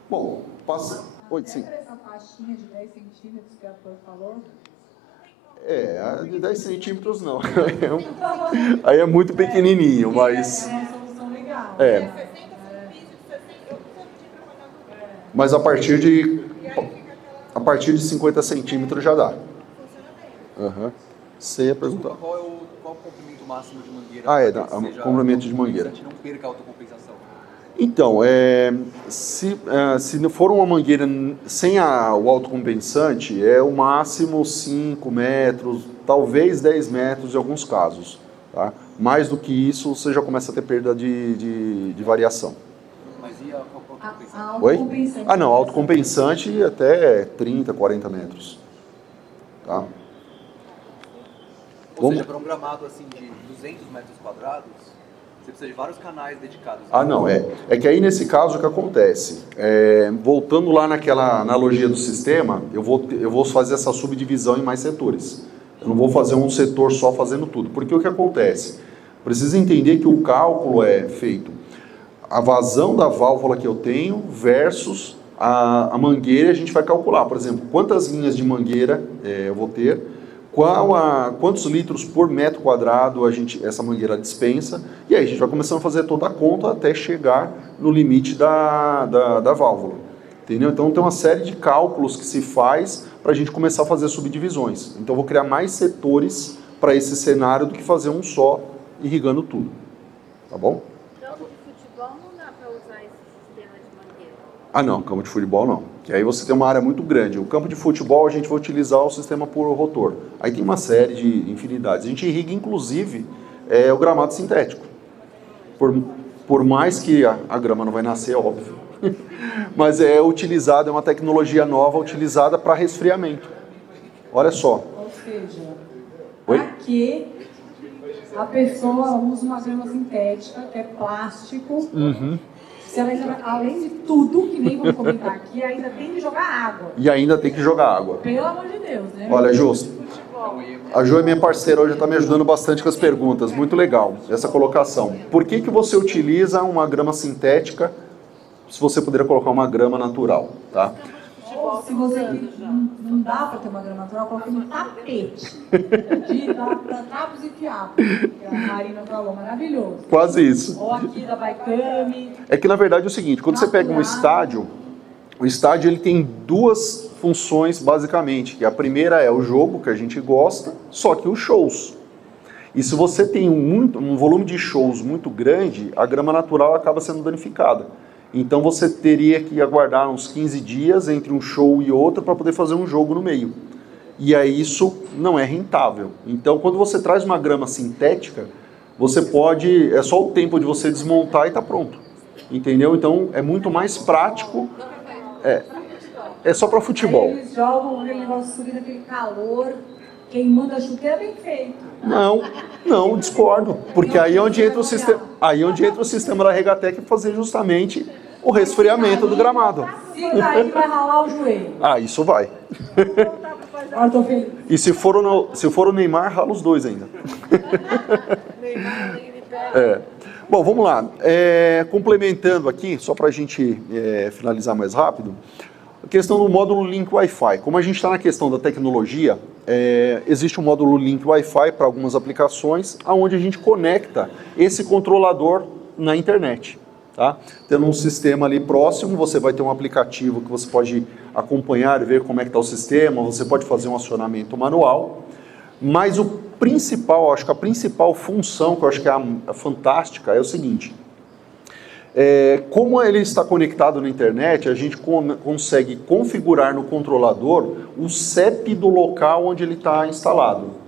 Bom, passa... Oi, sim. Essa faixinha de 10 centímetros que a Flor falou, De 10 centímetros não. Aí é muito pequenininho, mas... É uma solução legal. Mas a partir de 50 centímetros já dá. Você ia perguntar. Qual o comprimento máximo de mangueira? Comprimento de mangueira. Não perca a autocompensação. Então, se for uma mangueira sem o autocompensante, é o máximo 5 metros, talvez 10 metros em alguns casos. Tá? Mais do que isso, você já começa a ter perda de variação. Mas e a autocompensante? Oi? Não, autocompensante até 30, 40 metros. Tá? Ou seja, para um gramado assim de 200 metros quadrados, você precisa de vários canais dedicados. Não, é que aí nesse caso o que acontece? Voltando lá naquela analogia do sistema, eu vou fazer essa subdivisão em mais setores. Eu não vou fazer um setor só fazendo tudo. Porque o que acontece? Precisa entender que o cálculo é feito a vazão da válvula que eu tenho versus a mangueira, a gente vai calcular, por exemplo, quantas linhas de mangueira eu vou ter, quantos litros por metro quadrado essa mangueira dispensa, e aí a gente vai começando a fazer toda a conta até chegar no limite da válvula. Entendeu? Então tem uma série de cálculos que se faz para a gente começar a fazer subdivisões. Então eu vou criar mais setores para esse cenário do que fazer um só irrigando tudo. Tá bom? Campo de futebol não dá para usar esse sistema de mangueira? Não, campo de futebol não. Que aí você tem uma área muito grande. O campo de futebol a gente vai utilizar o sistema por rotor. Aí tem uma série de infinidades. A gente irriga inclusive o gramado sintético. Por mais que a grama não vai nascer, óbvio. Mas é uma tecnologia nova utilizada para resfriamento. Olha só. Ou seja, para que a pessoa usa uma grama sintética, que é plástico, se ela, além de tudo, que nem vamos comentar aqui, ainda tem que jogar água. E ainda tem que jogar água. Pelo amor de Deus, né? Olha, Justo. A Jo é minha parceira, hoje está me ajudando bastante com as perguntas. Muito legal essa colocação. Por que você utiliza uma grama sintética se você poderia colocar uma grama natural, tá? Ou se você não dá para ter uma grama natural, coloque um tapete de trapos e fiapos, que a Marina falou, maravilhoso. Quase isso. Ou aqui da Baicame. É que na verdade é o seguinte, quando você pega um estádio, o estádio ele tem duas funções basicamente, que a primeira é o jogo, que a gente gosta, só que os shows. E se você tem um volume de shows muito grande, a grama natural acaba sendo danificada. Então você teria que aguardar uns 15 dias entre um show e outro para poder fazer um jogo no meio. E aí isso não é rentável. Então quando você traz uma grama sintética, você pode, é só o tempo de você desmontar e tá pronto. Entendeu? Então é muito mais prático. É só para futebol. Aí eles jogam aquele negócio subindo aquele calor, queimando a chuteira, bem feito. Não, discordo. Porque aí é onde entra o sistema da Regatec fazer justamente o resfriamento do gramado. Se cair, vai ralar o joelho. Isso vai. E se for o Neymar, rala os dois ainda. Bom, vamos lá. Complementando aqui, só para a gente finalizar mais rápido, a questão do módulo Link Wi-Fi. Como a gente está na questão da tecnologia, existe um módulo Link Wi-Fi para algumas aplicações, onde a gente conecta esse controlador na internet. Tá? Tendo um sistema ali próximo, você vai ter um aplicativo que você pode acompanhar e ver como é que está o sistema, você pode fazer um acionamento manual, mas o principal, acho que a principal função, que eu acho que é fantástica, é o seguinte: como ele está conectado na internet, a gente consegue configurar no controlador o CEP do local onde ele está instalado.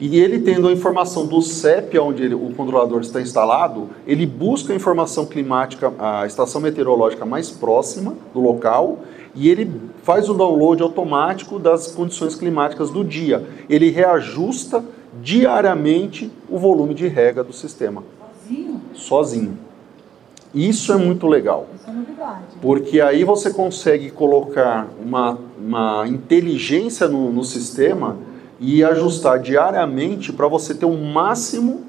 E ele tendo a informação do CEP onde o controlador está instalado, ele busca a informação climática, a estação meteorológica mais próxima do local, e ele faz o download automático das condições climáticas do dia. Ele reajusta diariamente o volume de rega do sistema. Sozinho. Isso é muito legal. Isso é novidade. Porque aí você consegue colocar uma inteligência no sistema e ajustar diariamente para você ter o máximo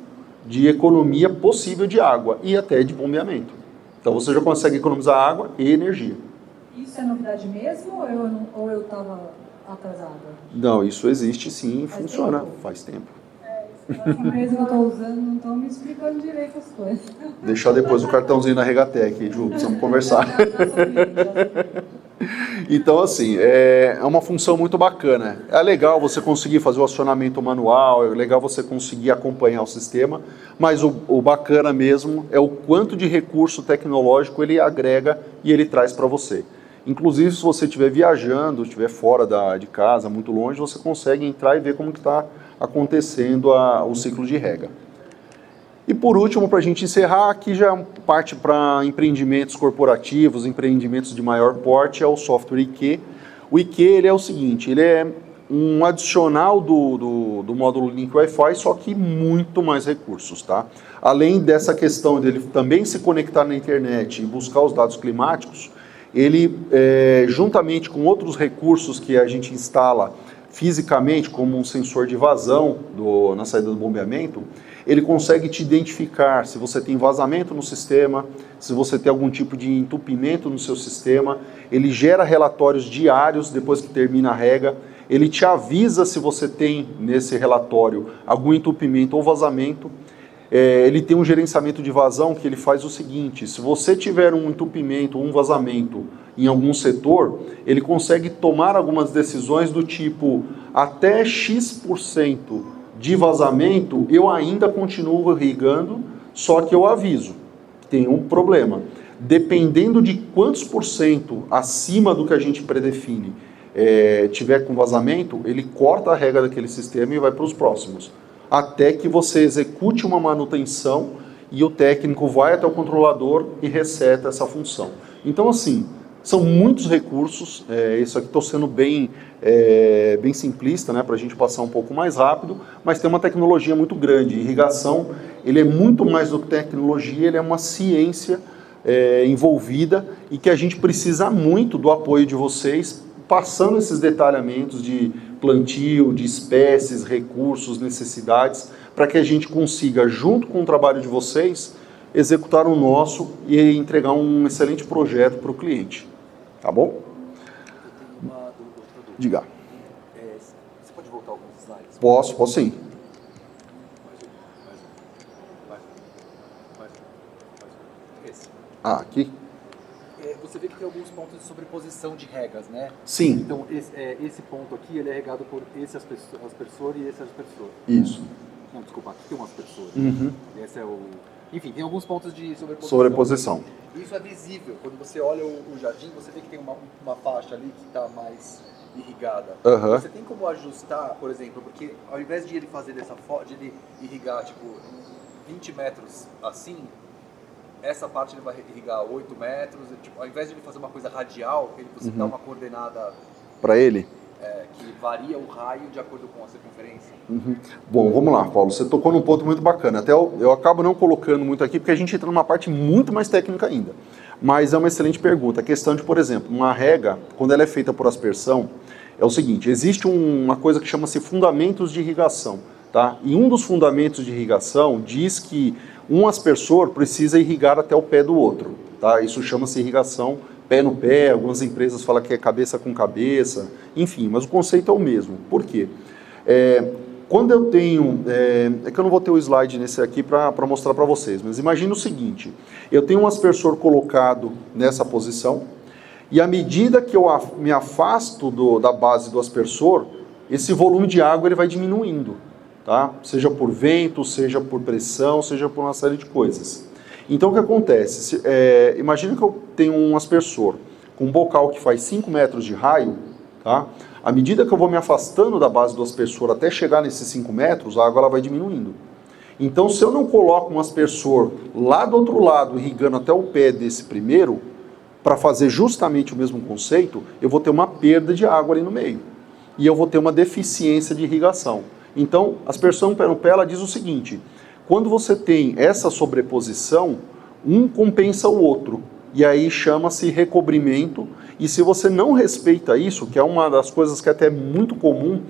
de economia possível de água e até de bombeamento. Então você já consegue economizar água e energia. Isso é novidade mesmo ou eu estava atrasada? Não, isso existe sim, funciona. Faz tempo. As empresas que eu estou usando não estão me explicando direito as coisas. Deixar depois o cartãozinho na Regatec, Ju, precisamos conversar. Então, assim, é uma função muito bacana. É legal você conseguir fazer o acionamento manual, é legal você conseguir acompanhar o sistema, mas o bacana mesmo é o quanto de recurso tecnológico ele agrega e ele traz para você. Inclusive, se você estiver viajando, estiver fora de casa, muito longe, você consegue entrar e ver como que está acontecendo o ciclo de rega. E por último, para a gente encerrar, aqui já parte para empreendimentos corporativos, empreendimentos de maior porte, é o software IQ. O IQ ele é o seguinte, ele é um adicional do módulo Link Wi-Fi, só que muito mais recursos, tá? Além dessa questão dele também se conectar na internet e buscar os dados climáticos, ele, juntamente com outros recursos que a gente instala fisicamente, como um sensor de vazão na saída do bombeamento, ele consegue te identificar se você tem vazamento no sistema, se você tem algum tipo de entupimento no seu sistema, ele gera relatórios diários depois que termina a rega, ele te avisa se você tem nesse relatório algum entupimento ou vazamento, ele tem um gerenciamento de vazão que ele faz o seguinte, se você tiver um entupimento ou um vazamento em algum setor, ele consegue tomar algumas decisões do tipo, até X% de vazamento, eu ainda continuo irrigando, só que eu aviso, tem um problema. Dependendo de quantos % acima do que a gente predefine tiver com vazamento, ele corta a rega daquele sistema e vai para os próximos. Até que você execute uma manutenção e o técnico vai até o controlador e reseta essa função. Então, assim, são muitos recursos, isso aqui estou sendo bem simplista, né, para a gente passar um pouco mais rápido, mas tem uma tecnologia muito grande. Irrigação, ele é muito mais do que tecnologia, ele é uma ciência envolvida e que a gente precisa muito do apoio de vocês, passando esses detalhamentos de plantio, de espécies, recursos, necessidades, para que a gente consiga, junto com o trabalho de vocês, executar o nosso e entregar um excelente projeto para o cliente. Tá bom? Diga. Você pode voltar alguns slides? Posso sim. Esse. Aqui? Você vê que tem alguns pontos de sobreposição de regas, né? Sim. Então, esse ponto aqui, ele é regado por esse aspersor e esse aspersor. Isso. Não, desculpa, aqui tem um aspersor. Uhum. Esse é o... Enfim, tem alguns pontos de sobreposição. Isso é visível. Quando você olha o jardim, você vê que tem uma faixa ali que está mais irrigada. Uhum. Você tem como ajustar, por exemplo, porque ao invés de ele fazer dessa forma, de ele irrigar tipo 20 metros assim, essa parte ele vai irrigar 8 metros, tipo, ao invés de ele fazer uma coisa radial, você dá uma coordenada para ele? Que varia o raio de acordo com a circunferência. Uhum. Bom, vamos lá, Paulo, você tocou num ponto muito bacana, até eu acabo não colocando muito aqui, porque a gente entra numa parte muito mais técnica ainda, mas é uma excelente pergunta. A questão de, por exemplo, uma rega, quando ela é feita por aspersão, é o seguinte, existe uma coisa que chama-se fundamentos de irrigação, tá? E um dos fundamentos de irrigação diz que um aspersor precisa irrigar até o pé do outro, tá? Isso chama-se irrigação pé no pé, algumas empresas falam que é cabeça com cabeça, enfim, mas o conceito é o mesmo. Por quê? Quando eu tenho, é que eu não vou ter o slide nesse aqui para mostrar para vocês, mas imagina o seguinte, eu tenho um aspersor colocado nessa posição, e à medida que eu me afasto da base do aspersor, esse volume de água ele vai diminuindo, tá? Seja por vento, seja por pressão, seja por uma série de coisas. Então o que acontece? Imagina que eu tenho um aspersor com um bocal que faz 5 metros de raio, tá? À medida que eu vou me afastando da base do aspersor até chegar nesses 5 metros, a água ela vai diminuindo. Então se eu não coloco um aspersor lá do outro lado, irrigando até o pé desse primeiro, para fazer justamente o mesmo conceito, eu vou ter uma perda de água ali no meio. E eu vou ter uma deficiência de irrigação. Então, a aspersão pé no pé, ela diz o seguinte, quando você tem essa sobreposição, um compensa o outro. E aí chama-se recobrimento. E se você não respeita isso, que é uma das coisas que é até muito comum,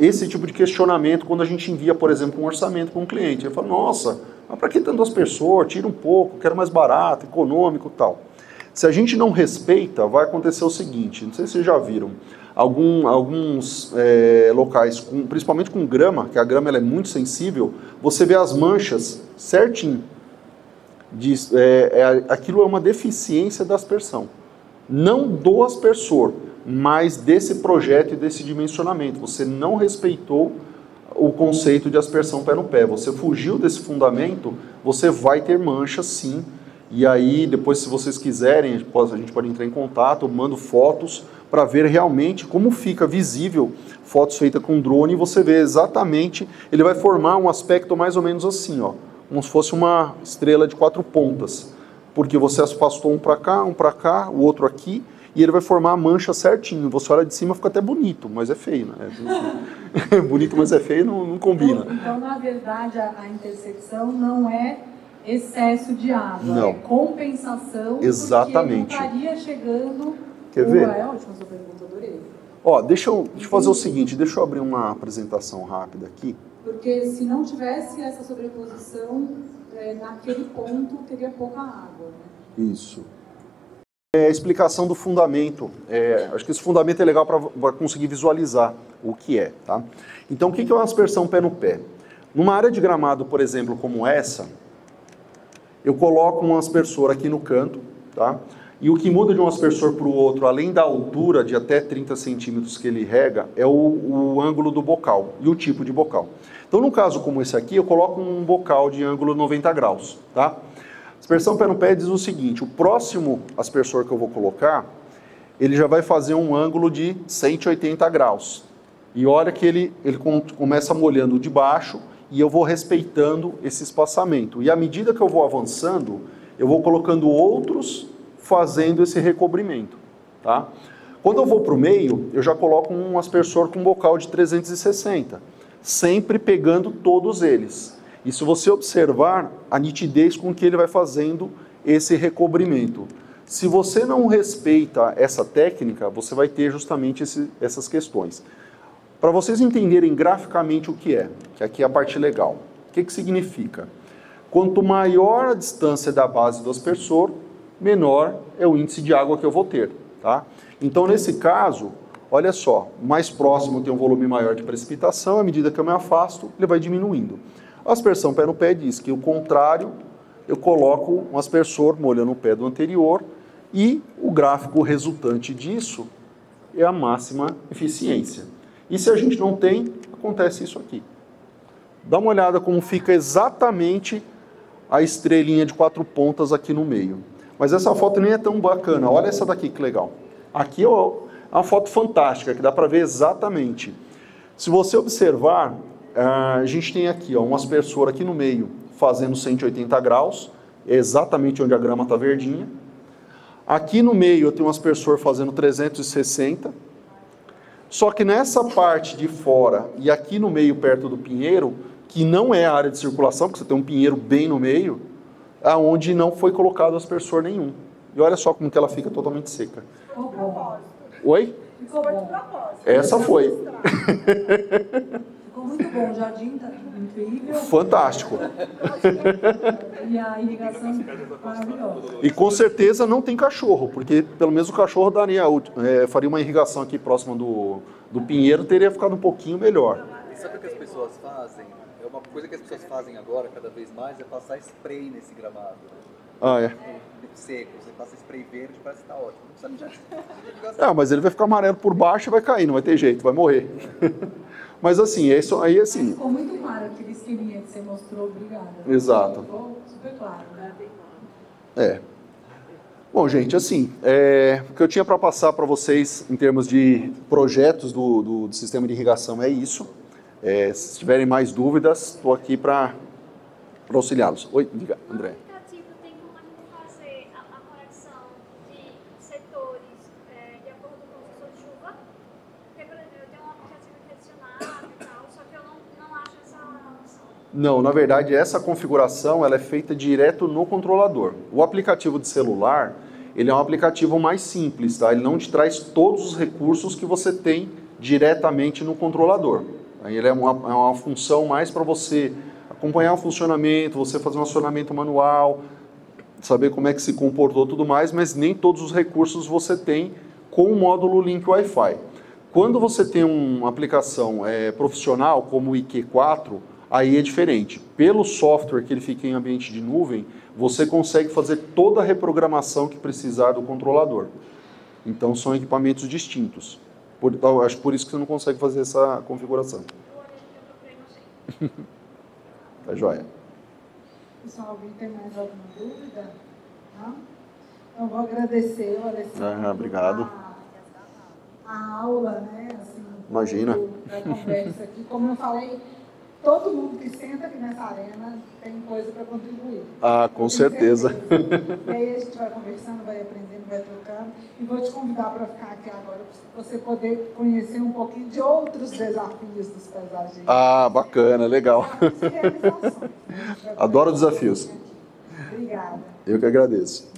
esse tipo de questionamento quando a gente envia, por exemplo, um orçamento para um cliente. Ele fala, nossa, mas para que tanto aspersor? Tira um pouco, quero mais barato, econômico e tal. Se a gente não respeita, vai acontecer o seguinte, não sei se vocês já viram, alguns locais, principalmente com grama, que a grama ela é muito sensível, você vê as manchas certinho. Aquilo é uma deficiência da aspersão. Não do aspersor, mas desse projeto e desse dimensionamento. Você não respeitou o conceito de aspersão pé no pé. Você fugiu desse fundamento, você vai ter manchas sim. E aí, depois, se vocês quiserem, a gente pode entrar em contato, eu mando fotos para ver realmente como fica visível, fotos feitas com drone, e você vê exatamente, ele vai formar um aspecto mais ou menos assim, ó, como se fosse uma estrela de 4 pontas, porque você afastou um para cá, o outro aqui, e ele vai formar a mancha certinho. Você olha de cima, fica até bonito, mas é feio, né? Bonito, mas é feio, não combina. Então, na verdade, a intersecção não é excesso de água, não. É compensação. Exatamente. Porque não estaria chegando... Quer ver? É ótima sua pergunta, adorei. Ó, deixa eu fazer o seguinte, deixa eu abrir uma apresentação rápida aqui. Porque se não tivesse essa sobreposição, naquele ponto teria pouca água, né? Isso. A explicação do fundamento. Acho que esse fundamento é legal para conseguir visualizar o que é, tá? Então, o que é uma aspersão pé no pé? Numa área de gramado, por exemplo, como essa, eu coloco um aspersor aqui no canto, tá? E o que muda de um aspersor para o outro, além da altura de até 30 centímetros que ele rega, é o ângulo do bocal e o tipo de bocal. Então, num caso como esse aqui, eu coloco um bocal de ângulo 90 graus, tá? Aspersão pé no pé diz o seguinte, o próximo aspersor que eu vou colocar, ele já vai fazer um ângulo de 180 graus. E olha que ele começa molhando de baixo e eu vou respeitando esse espaçamento. E à medida que eu vou avançando, eu vou colocando outros fazendo esse recobrimento, tá? Quando eu vou para o meio, eu já coloco um aspersor com bocal de 360, sempre pegando todos eles. E se você observar a nitidez com que ele vai fazendo esse recobrimento. Se você não respeita essa técnica, você vai ter justamente essas questões. Para vocês entenderem graficamente o que aqui é a parte legal. O que significa? Quanto maior a distância da base do aspersor, menor é o índice de água que eu vou ter, tá? Então, nesse caso, olha só, mais próximo tem um volume maior de precipitação, à medida que eu me afasto, ele vai diminuindo. A aspersão pé no pé diz que o contrário, eu coloco um aspersor molhando o pé do anterior e o gráfico resultante disso é a máxima eficiência. E se a gente não tem, acontece isso aqui. Dá uma olhada como fica exatamente a estrelinha de 4 pontas aqui no meio. Mas essa foto nem é tão bacana. Olha essa daqui que legal. Aqui é uma foto fantástica, que dá para ver exatamente. Se você observar, a gente tem aqui um aspersor aqui no meio, fazendo 180 graus, é exatamente onde a grama está verdinha. Aqui no meio eu tenho um aspersor fazendo 360. Só que nessa parte de fora e aqui no meio, perto do pinheiro, que não é a área de circulação, porque você tem um pinheiro bem no meio, aonde não foi colocado aspersor nenhum. E olha só como que ela fica totalmente seca. Ficou bom. Oi? Ficou bom. Essa foi. Ficou muito bom. O jardim tá incrível. Fantástico. E a irrigação maravilhosa. E com certeza não tem cachorro, porque pelo menos o cachorro faria uma irrigação aqui próxima do pinheiro, teria ficado um pouquinho melhor. E sabe o que as pessoas fazem? Uma coisa que as pessoas fazem agora, cada vez mais, é passar spray nesse gramado. Ah, é? Seco, você passa spray verde, parece que tá ótimo. Não precisa de mas ele vai ficar amarelo por baixo e vai cair, não vai ter jeito, vai morrer. Mas assim, isso aí assim... Ficou muito claro aquele esqueminha que você mostrou, obrigada. Exato. Ficou super claro, né? Bom, gente, assim, o que eu tinha para passar para vocês em termos de projetos do sistema de irrigação é isso. Se tiverem mais dúvidas, estou aqui para auxiliá-los. Oi, diga, André. O aplicativo tem como a gente fazer a conexão de setores de acordo com o sensor de chuva? Porque, por exemplo, eu tenho um aplicativo que é adicionado e tal, só que eu não acho essa opção. Não, na verdade, essa configuração ela é feita direto no controlador. O aplicativo de celular, ele é um aplicativo mais simples, tá? Ele não te traz todos os recursos que você tem diretamente no controlador. Ele é uma função mais para você acompanhar o funcionamento, você fazer um acionamento manual, saber como é que se comportou e tudo mais, mas nem todos os recursos você tem com o módulo Link Wi-Fi. Quando você tem uma aplicação profissional, como o IQ4, aí é diferente. Pelo software que ele fica em ambiente de nuvem, você consegue fazer toda a reprogramação que precisar do controlador. Então, são equipamentos distintos. Acho por isso que você não consegue fazer essa configuração. Tá joia. Pessoal, alguém tem mais alguma dúvida? Não? Então, vou agradecer o Alessandro. Obrigado. A aula, né? Assim, imagina. Da conversa aqui. Como eu falei, todo mundo que senta aqui nessa arena tem coisa para contribuir. Ah, com certeza. E aí a gente vai conversando, vai aprendendo, vai trocando. E vou te convidar para ficar aqui agora, para você poder conhecer um pouquinho de outros desafios dos paisagistas. Ah, bacana, legal. De realizações, né? Adoro desafios. Obrigada. Eu que agradeço.